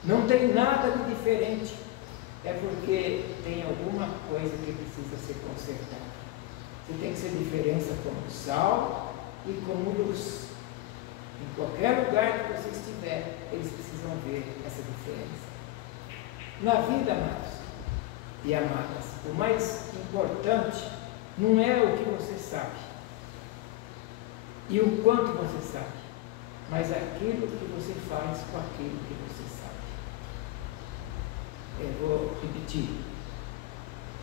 não tem nada de diferente, é porque tem alguma coisa que precisa ser consertada. Você tem que ser diferença como sal e como luz. Em qualquer lugar que você estiver, eles precisam ver essa diferença. Na vida, amados e amadas, o mais importante não é o que você sabe e o quanto você sabe, mas aquilo que você faz com aquilo que você sabe. Eu vou repetir.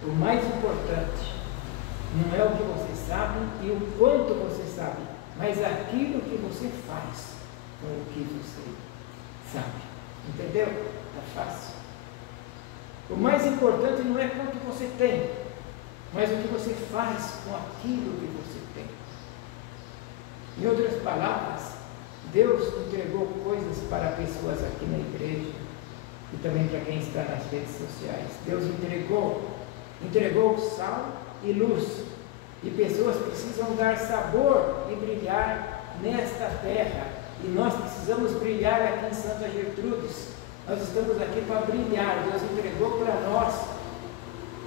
O mais importante não é o que você sabe e o quanto você sabe, mas aquilo que você faz com o que você sabe. Entendeu? Está fácil. O mais importante não é quanto você tem, mas o que você faz com aquilo que você tem. Em outras palavras, Deus entregou coisas para pessoas aqui na igreja e também para quem está nas redes sociais. Deus entregou sal e luz. E pessoas precisam dar sabor e brilhar nesta terra. E nós precisamos brilhar aqui em Santa Gertrudes. Nós estamos aqui para brilhar. Deus entregou para nós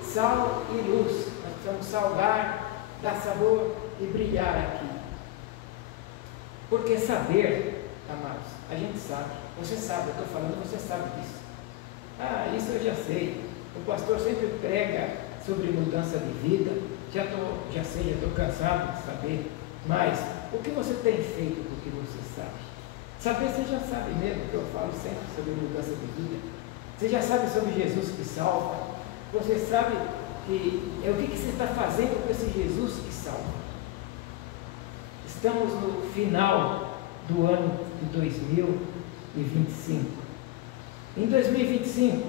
sal e luz. Nós precisamos salgar, dar sabor e brilhar aqui. Porque saber, amados, a gente sabe. Você sabe, eu estou falando, você sabe disso. Ah, isso eu já sei. O pastor sempre prega sobre mudança de vida. Já sei, já estou cansado de saber. Mas o que você tem feito com o que você sabe? Saber você já sabe mesmo, que eu falo sempre sobre mudança de vida. Você já sabe sobre Jesus que salva. Você sabe que o que você está fazendo com esse Jesus que salva. Estamos no final do ano de 2025. Em 2025,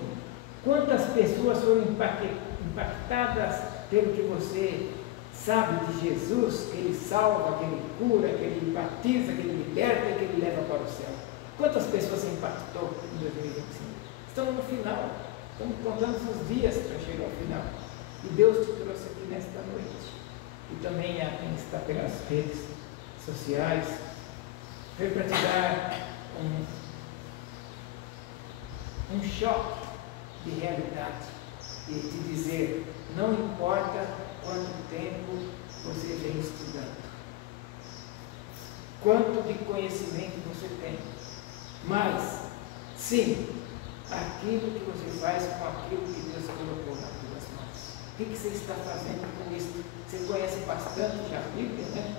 quantas pessoas foram impactadas pelo que você sabe de Jesus, que Ele salva, que Ele cura, que Ele batiza, que Ele liberta e que Ele leva para o céu? Quantas pessoas você impactou em 2025? Estamos no final. Estamos contando os dias para chegar ao final. E Deus te trouxe aqui nesta noite. E também a quem está pelas redes sociais. Veio para te dar um choque de realidade. E te dizer, não importa quanto tempo você vem estudando. Quanto de conhecimento você tem. Mas, sim, aquilo que você faz com aquilo que Deus colocou nas tuas mãos. O que você está fazendo com isso? Você conhece bastante já a Bíblia, né?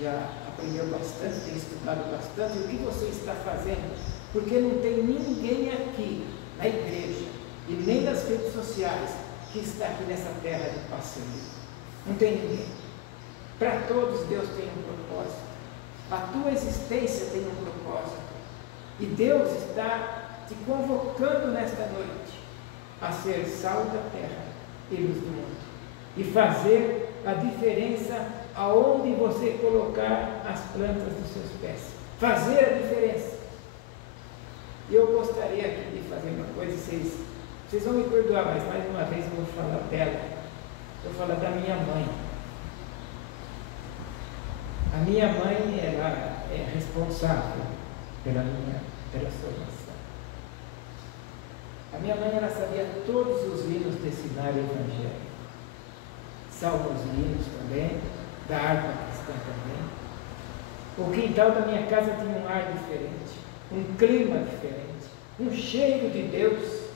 Já aprendeu bastante, tem estudado bastante. O que você está fazendo? Porque não tem ninguém aqui na igreja e nem nas redes sociais que está aqui nessa terra de passeio. Não tem ninguém. Para todos Deus tem um propósito. A tua existência tem um propósito. E Deus está te convocando nesta noite a ser sal da terra e luz do mundo. E fazer a diferença aonde você colocar as plantas dos seus pés. Fazer a diferença. E eu gostaria aqui de fazer uma coisa, vocês vão me perdoar, mas mais uma vez eu vou falar dela. Eu vou falar da minha mãe. A minha mãe, ela é responsável pela minha transformação. A minha mãe, ela sabia todos os hinos desse cenário evangélico. Salmos e hinos também, da harpa cristã também. O quintal da minha casa tinha um ar diferente, um clima diferente, um cheiro de Deus,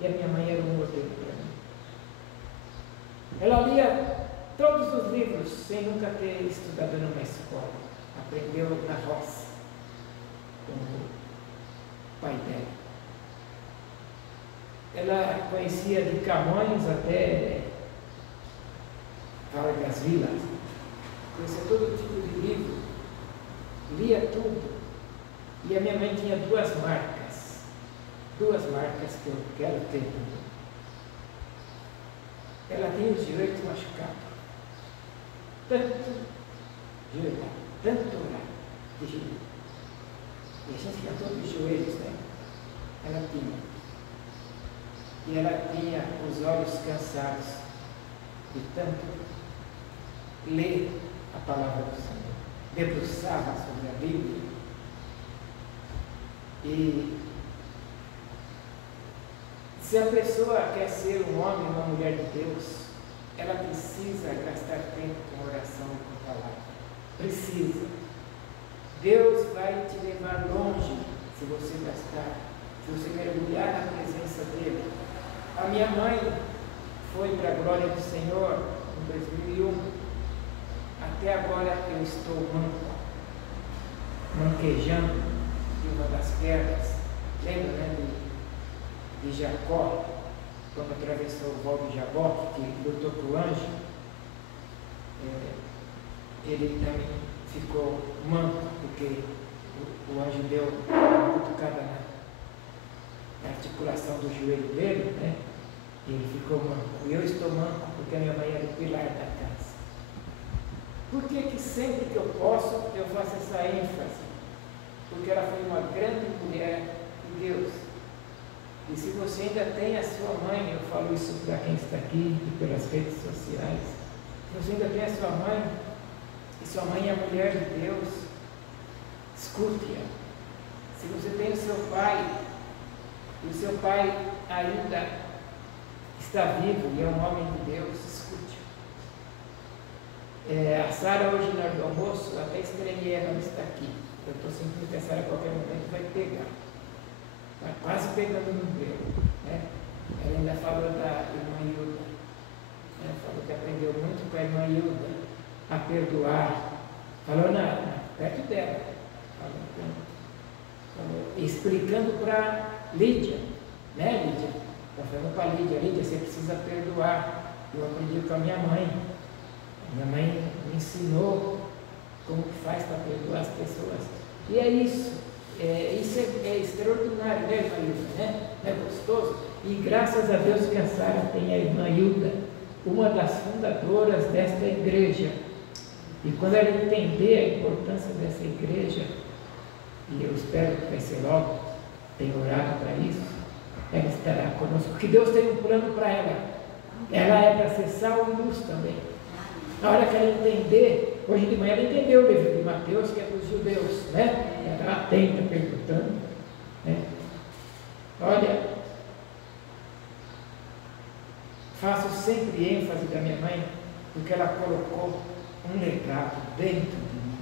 e a minha mãe era um modelo para mim. Ela lia todos os livros sem nunca ter estudado numa escola. Aprendeu na roça, com o pai dela. Ela conhecia de Camões até Vargas Vilas, conhecia todo tipo de livro, lia tudo. E a minha mãe tinha duas marcas que eu quero ter. Ela tem os joelhos machucados. Tanto orar de joelho. E a gente fica todos os joelhos, né? Ela tinha. E ela tinha os olhos cansados de tanto ler a palavra do Senhor. Debruçava sobre a Bíblia. E se a pessoa quer ser um homem ou uma mulher de Deus, ela precisa gastar tempo com oração e com palavra. Precisa. Deus vai te levar longe se você gastar, se você mergulhar na presença dEle. A minha mãe foi para a glória do Senhor em 2001. Até agora eu estou manquejando de uma das pernas. Lembra, né, de Jacó, quando atravessou o val de Jaboque, que lutou com o anjo? Ele também ficou manco, porque o anjo deu uma cutucada na articulação do joelho dele, né? E ele ficou manco. E eu estou manco porque a minha mãe era o pilar da casa. Por que sempre que eu posso, eu faço essa ênfase? Porque ela foi uma grande mulher de Deus. E se você ainda tem a sua mãe, eu falo isso para quem está aqui e pelas redes sociais, se você ainda tem a sua mãe, e sua mãe é a mulher de Deus, escute-a. Se você tem o seu pai, e o seu pai ainda está vivo e é um homem de Deus, escute-o. A Sara hoje na hora do almoço, até estranhei ela não está aqui. Eu estou sentindo que a Sara a qualquer momento vai pegar. Está quase pegando no breu, né? Ela ainda falou da irmã Hilda. Ela falou que aprendeu muito com a irmã Hilda a perdoar. Falou perto dela. Falou, explicando para Lídia, né, Lídia? Ela falou para Lídia, você precisa perdoar. Eu aprendi com a minha mãe. Minha mãe me ensinou como que faz para perdoar as pessoas. E é isso. Isso é extraordinário, né, irmã Hilda? Né? É gostoso. E graças a Deus que a Sara tem a irmã Hilda, uma das fundadoras desta igreja. E quando ela entender a importância dessa igreja, e eu espero que vai ser logo, tenho orado para isso, ela estará conosco, porque Deus tem um plano para ela. Ela é para ser sal e luz também. Na hora que ela entender, hoje de manhã ela entendeu o livro de Mateus, que é dos judeus, né? Ela estava atenta, perguntando, né? Olha, faço sempre ênfase da minha mãe, porque ela colocou um legado dentro de mim.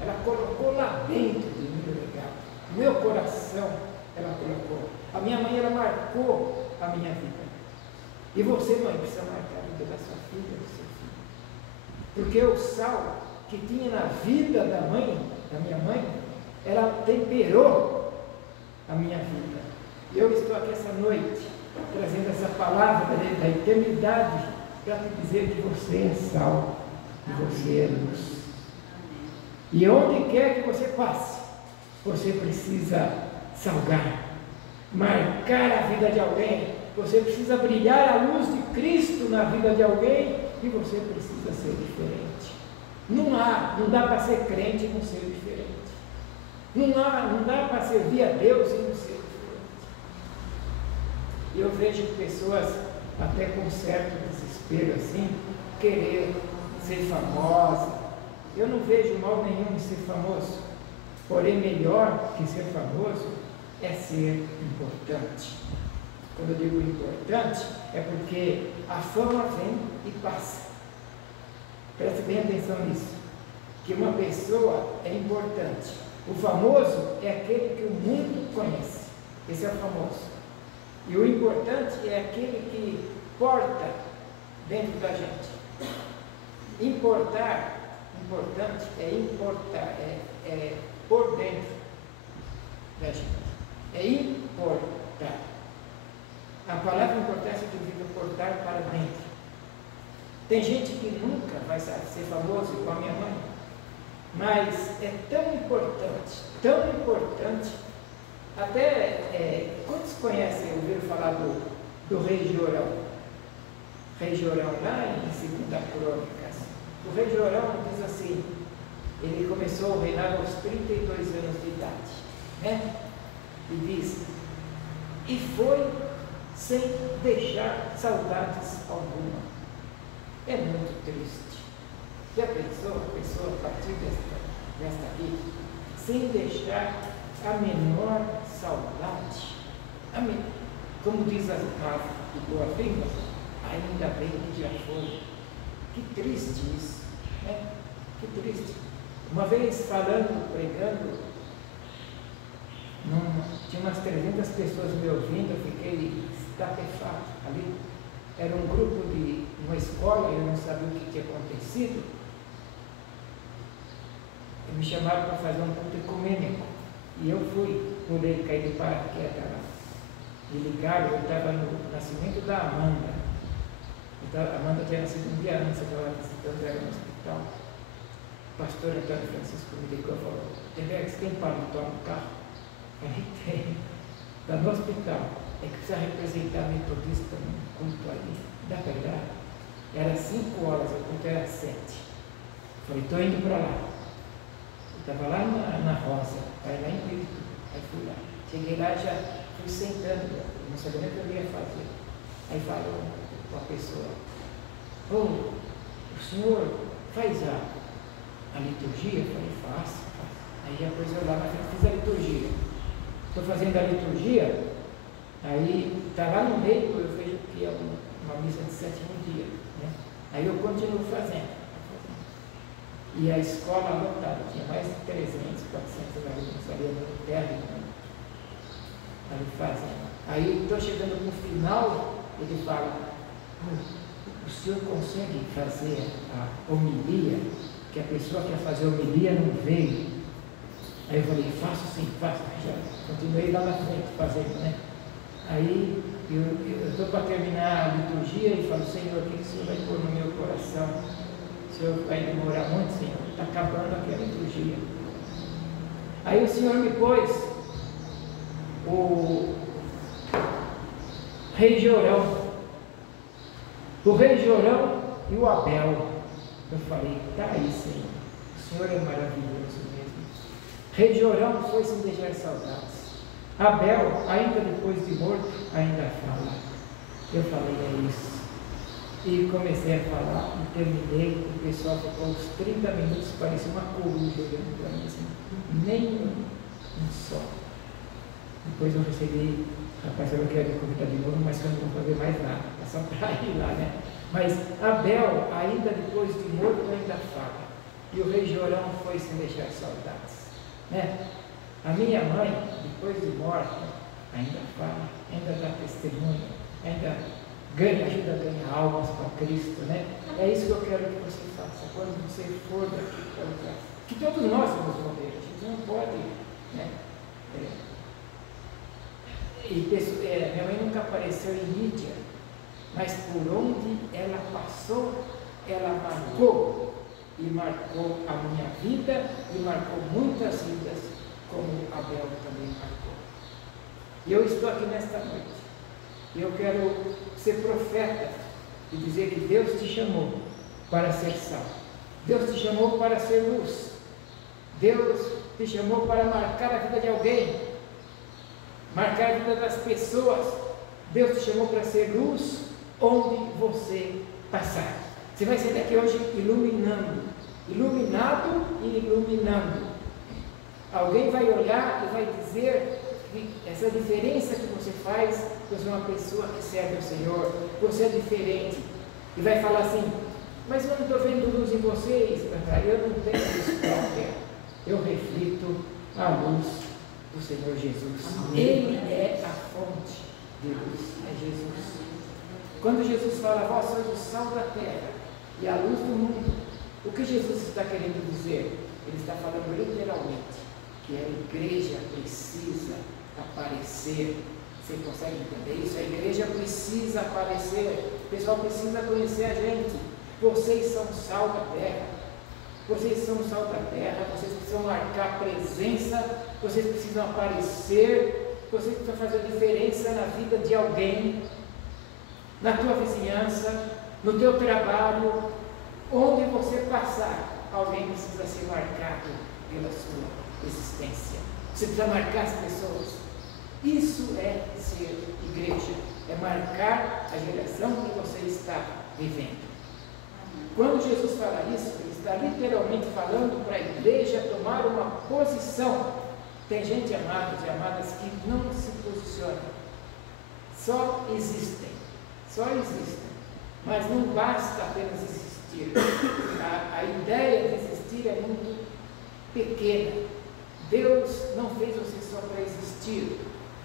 Ela colocou lá dentro de mim o legado. No meu coração, ela colocou. A minha mãe, ela marcou a minha vida. E você, mãe, precisa marcar a vida da sua filha, do seu filho. Porque o sal que tinha na vida da minha mãe, ela temperou a minha vida. E eu estou aqui essa noite, trazendo essa palavra da eternidade, para te dizer que você é sal, que você é luz. E onde quer que você passe, você precisa salgar, marcar a vida de alguém, você precisa brilhar a luz de Cristo na vida de alguém, e você precisa ser diferente. Não dá para ser crente e não ser diferente. Não dá para servir a Deus e não ser diferente. E eu vejo pessoas, até com certo desespero assim, querer ser famosa. Eu não vejo mal nenhum em ser famoso. Porém, melhor que ser famoso é ser importante. Quando eu digo importante, é porque a fama vem e passa. Preste bem atenção nisso. Que uma pessoa é importante. O famoso é aquele que o mundo conhece. Esse é o famoso. E o importante é aquele que porta dentro da gente. Importante é importar, é por dentro da gente. É importar. A palavra importar significa portar para dentro. Tem gente que nunca vai ser famoso igual a minha mãe, mas é tão importante, até, quantos conhecem, ouviram falar do rei Jorão? Rei Jorão, lá em 2 Crônicas. O rei Jorão diz assim, ele começou a reinar aos 32 anos de idade, né? E diz, e foi sem deixar saudades alguma. É muito triste. Já pensou a pessoa a partir desta vida, sem deixar a menor saudade? Como diz a de Boa Vinda, ainda bem que já foi. Que triste isso, né? Que triste. Uma vez pregando, tinha umas 300 pessoas me ouvindo, eu fiquei estapefado ali. Era um grupo de uma escola, eu não sabia o que tinha acontecido. E me chamaram para fazer um culto ecumênico. E eu fui, pulei, caí de paraquedas lá. Me ligaram, eu estava no nascimento da Amanda. Então, a Amanda tinha nascido um dia antes, eu estava visitando ela no hospital. O pastor Antônio Francisco me ligou e falou, você tem paletó no carro? Eu falei, tem. Está no hospital. É que precisa representar a metodista no culto ali. Dá para ir lá? Era 5 horas, o culto era 7. Falei, estou indo para lá. Eu estava lá na Rosa, aí lá em Pirituba. Aí fui lá. Cheguei lá, já fui sentando, não sabia nem o que eu ia fazer. Aí falou uma pessoa, o senhor faz a liturgia? Eu falei, faço. Aí depois eu lá na frente fiz a liturgia. Estou fazendo a liturgia, aí está lá no meio, eu vejo que é uma missa de 7º dia, né? Aí eu continuo fazendo. E a escola lotada, tinha mais de 300, 400 alunos ali no térreo, né? Ali fazendo. Aí estou chegando no final, ele fala, o senhor consegue fazer a homilia, que a pessoa que quer fazer a homilia não veio. Aí eu falei, faço sim, faço. Já continuei lá na frente fazendo, né? Aí eu estou para terminar a liturgia e falo, Senhor, o que o Senhor vai pôr no meu coração? O Senhor vai demorar muito, Senhor? Está acabando aqui a liturgia. Aí o Senhor me pôs o rei Jorão. O rei Jorão e o Abel. Eu falei, tá aí, Senhor. O Senhor é maravilhoso mesmo. Rei Jorão foi sem deixar saudades. Abel, ainda depois de morto, ainda fala. Eu falei, é isso. E comecei a falar e terminei. O pessoal ficou uns 30 minutos, parecia uma coruja olhando para mim assim. Nem um só. Depois eu recebi, rapaz, eu não quero me convidar de novo, mas eu não vou fazer mais nada. É só para ir lá, né? Mas Abel, ainda depois de morto, ainda fala. E o rei Jorão foi sem deixar saudades, né? A minha mãe, depois de morta, ainda fala, ainda dá testemunho, ainda ajuda a ganhar almas para Cristo, né? É isso que eu quero que você faça, quando você for daqui para o lugar. Que todos nós vamos morrer, a gente não pode, né? Minha mãe nunca apareceu em mídia, mas por onde ela passou, ela marcou, e marcou a minha vida, e marcou muitas vidas, como Abel também marcou. E eu estou aqui nesta noite, e eu quero ser profeta, e dizer que Deus te chamou para ser sal, Deus te chamou para ser luz, Deus te chamou para marcar a vida de alguém, marcar a vida das pessoas. Deus te chamou para ser luz onde você passar. Você vai sair daqui hoje iluminando, iluminado e iluminando. Alguém vai olhar e vai dizer que essa diferença que você faz, você é uma pessoa que serve ao Senhor, você é diferente. E vai falar assim, mas eu não estou vendo luz em vocês, eu não tenho luz própria, eu reflito a luz do Senhor Jesus. Ele é a fonte de luz, é Jesus. Quando Jesus fala, vós sois o sal da terra e a luz do mundo, o que Jesus está querendo dizer? Ele está falando literalmente que a igreja precisa aparecer. Você consegue entender isso? A igreja precisa aparecer, o pessoal precisa conhecer a gente. Vocês são sal da terra, vocês são sal da terra, vocês precisam marcar presença, vocês precisam aparecer, vocês precisam fazer diferença na vida de alguém, na tua vizinhança, no teu trabalho, onde você passar, alguém precisa ser marcado pela sua existência. Você precisa marcar as pessoas. Isso é ser igreja, é marcar a geração que você está vivendo. Quando Jesus fala isso, ele está literalmente falando para a igreja tomar uma posição. Tem gente, amados e amadas, que não se posicionam, só existem, mas não basta apenas existir. A ideia de existir é muito pequena. Deus não fez você só para existir,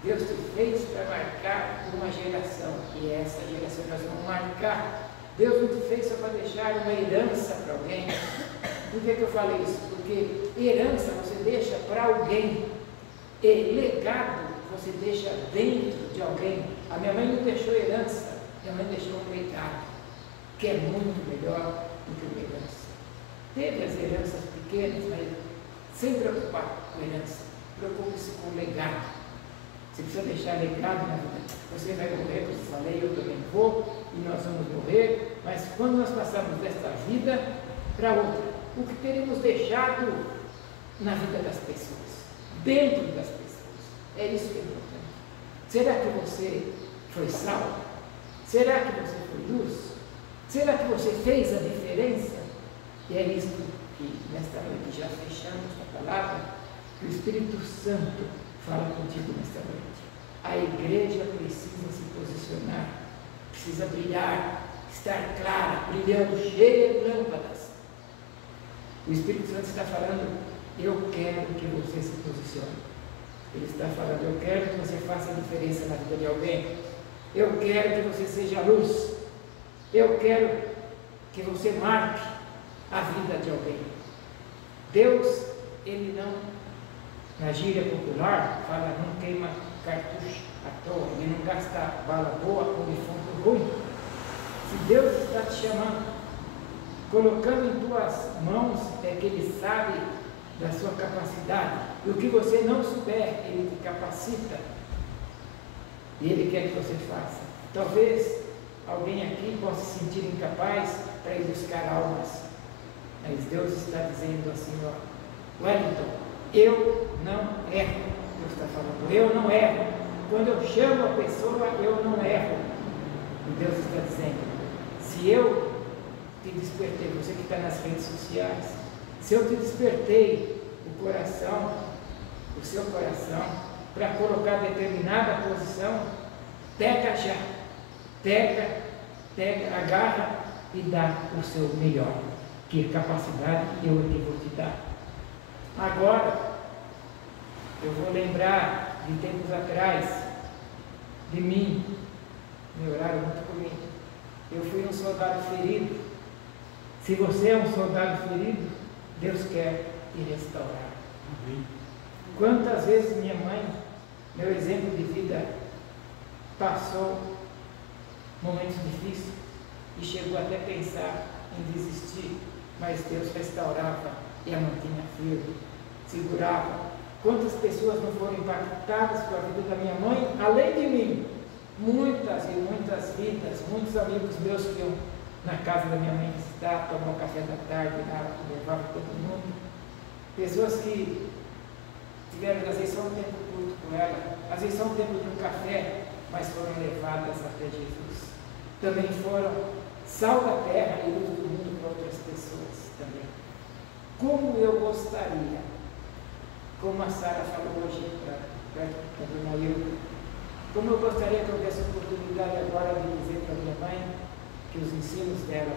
Deus te fez para marcar uma geração, e essa geração nós vamos marcar. Deus não te fez só para deixar uma herança para alguém. Por que eu falei isso? Porque herança você deixa para alguém, e legado você deixa dentro de alguém. A minha mãe não deixou herança, minha mãe deixou um legado, que é muito melhor do que uma herança. Teve as heranças pequenas, mas sem preocupar com herança, preocupe-se com o legado. Você precisa deixar legado na vida. Você vai morrer, como eu falei, eu também vou, e nós vamos morrer, mas quando nós passamos desta vida para outra, o que teremos deixado na vida das pessoas, dentro das pessoas, é isso que é importante. Será que você foi sal? Será que você foi luz? Será que você fez a diferença? E é isso que nesta noite, já fechamos a palavra, que o Espírito Santo fala contigo nesta noite. A igreja precisa se posicionar, precisa brilhar, estar clara, brilhando, cheia de lâmpadas. O Espírito Santo está falando, eu quero que você se posicione. Ele está falando, eu quero que você faça a diferença na vida de alguém. Eu quero que você seja luz. Eu quero que você marque a vida de alguém. Deus, Ele não, na gíria popular, fala, não queima cartucho à toa, Ele não gasta bala boa com defunto ruim. Se Deus está te chamando, colocando em tuas mãos, é que Ele sabe da sua capacidade, e o que você não souber, Ele te capacita, e Ele quer que você faça. Talvez alguém aqui possa se sentir incapaz para ir buscar almas, mas Deus está dizendo assim, ó, Wellington, eu não erro, Deus está falando, eu não erro. Quando eu chamo a pessoa, eu não erro. E Deus está dizendo, se eu te despertei, você que está nas redes sociais, se eu te despertei o coração, o seu coração, para colocar determinada posição, pega já, pega, agarra e dá o seu melhor, que capacidade eu é que vou te dar. Agora, eu vou lembrar de tempos atrás, de mim, me oraram muito por mim. Eu fui um soldado ferido. Se você é um soldado ferido, Deus quer te restaurar. Quantas vezes minha mãe, meu exemplo de vida, passou momentos difíceis e chegou até a pensar em desistir, mas Deus restaurava e a mantinha firme, segurava. Quantas pessoas não foram impactadas com a vida da minha mãe, além de mim? Muitas e muitas vidas, muitos amigos meus que iam na casa da minha mãe visitar, tomar um café da tarde, levava todo mundo. Pessoas que tiveram, às vezes, só um tempo curto com ela, às vezes só um tempo de um café, mas foram levadas até Jesus. Também foram sal da terra e luz do mundo para outras pessoas também. Como eu gostaria, como a Sara falou hoje para a dona Ilka, como eu gostaria que eu tivesse a oportunidade agora de dizer para minha mãe que os ensinos dela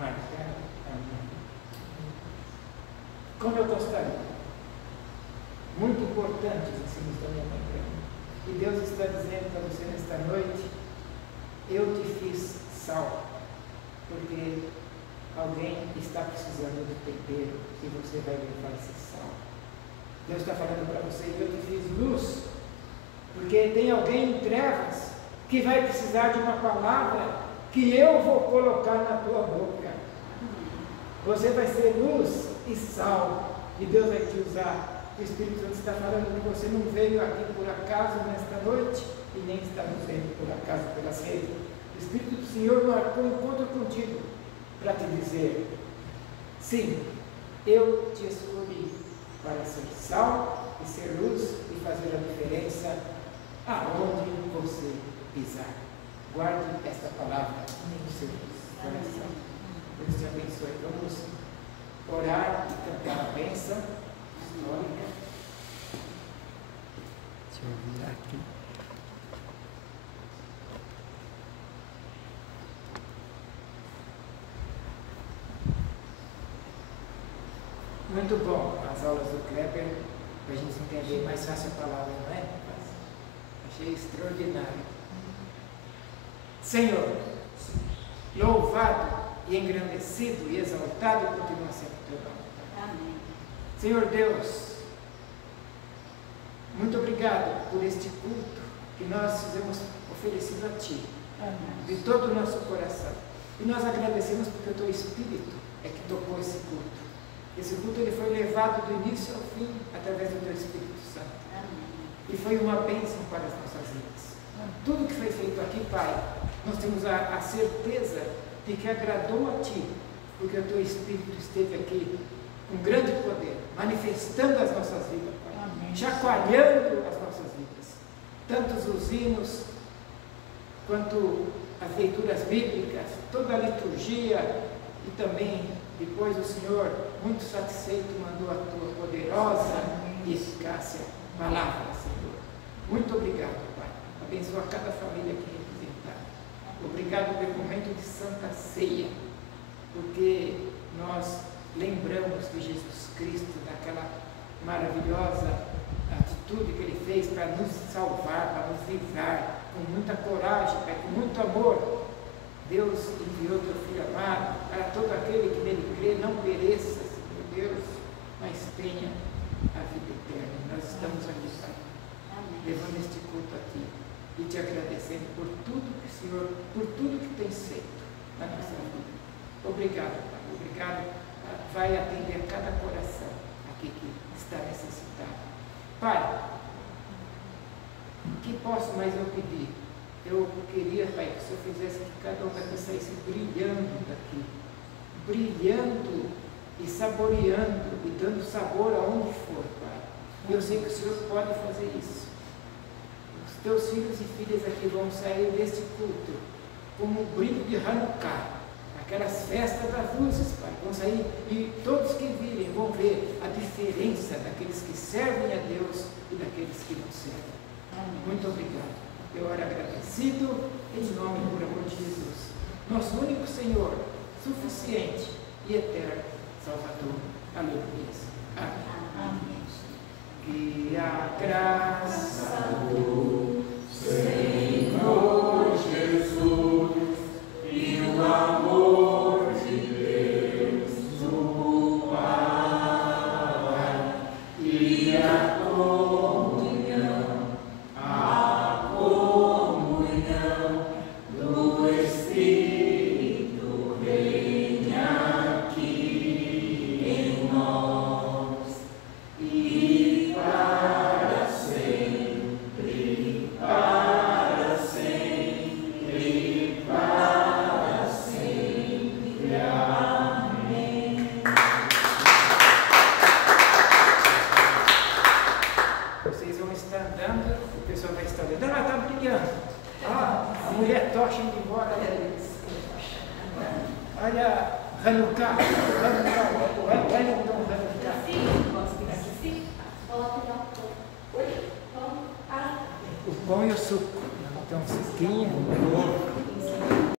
marcaram a minha vida. Como eu gostaria. Muito importante os ensinos da minha mãe para mim. E Deus está dizendo para você nesta noite, eu te fiz sal, porque alguém está precisando de tempero e você vai levar esse sal. Deus está falando para você, eu te fiz luz, porque tem alguém em trevas que vai precisar de uma palavra que eu vou colocar na tua boca. Você vai ser luz e sal, e Deus vai te usar. O Espírito Santo está falando que você não veio aqui por acaso nesta noite, e nem está nos vendo por acaso pelas redes. O Espírito do Senhor marcou um encontro contigo para te dizer, sim, eu te escolhi para ser sal e ser luz e fazer a diferença aonde você pisar. Guarde esta palavra no seu coração. Deus te abençoe. Vamos orar e cantar a bênção histórica. Deixa eu virar aqui. Muito bom as aulas do Kleber, para a gente entender mais fácil a palavra, não é? Achei extraordinário. Senhor, louvado e engrandecido e exaltado continua sendo o teu nome. Amém. Senhor Deus, muito obrigado por este culto que nós fizemos oferecido a Ti, de todo o nosso coração. E nós agradecemos porque o Teu Espírito é que tocou esse culto. Esse culto ele foi levado do início ao fim através do Teu Espírito Santo. E foi uma bênção para as nossas vidas. Tudo que foi feito aqui, Pai, nós temos a certeza de que agradou a Ti, porque o Teu Espírito esteve aqui com grande poder, manifestando as nossas vidas, Pai, chacoalhando as nossas vidas. Tantos os hinos, quanto as leituras bíblicas, toda a liturgia, e também, depois o Senhor, muito satisfeito, mandou a Tua poderosa e eficácia palavra, Senhor. Muito obrigado, Pai. Abençoa cada família aqui representada. Obrigado pelo momento de Santa Ceia, porque nós lembramos de Jesus Cristo, daquela maravilhosa atitude que Ele fez para nos salvar, para nos livrar, com muita coragem, Pai, com muito amor. Deus enviou Teu Filho amado para todo aquele que nele crê, não pereça, Senhor Deus, mas tenha a vida eterna. Nós estamos aqui, Pai, levando este culto a Ti e Te agradecendo por tudo que o Senhor, por tudo que Tens feito na nossa vida. Obrigado, Pai. Obrigado. Vai atender cada coração aqui que está necessitado. Pai, o que posso mais eu pedir? Eu queria, Pai, que o Senhor fizesse que cada um daqui saísse brilhando daqui, brilhando e saboreando e dando sabor aonde for, Pai. E eu sei que o Senhor pode fazer isso. Os teus filhos e filhas aqui vão sair deste culto como o brilho de Hanukkah, aquelas festas das luzes, Pai. Vão sair e todos que virem vão ver a diferença daqueles que servem a Deus e daqueles que não servem. Muito obrigado. Eu oro agradecido em nome e por amor de Jesus, nosso único Senhor, suficiente e eterno Salvador. Aleluia. Amém. Que a graça do Senhor Jesus e o amor de Deus, o Pai, e a comunhão do Espírito reine aqui em nós e para sempre, para sempre, para sempre. Amém. Vocês vão estar andando, o pessoal vai estar andando. Ela está brilhando. Ah, a mulher tocha indo embora. Olha, Hanukkah. Olha então Hanukkah. O pão e o suco. Então, sequinha.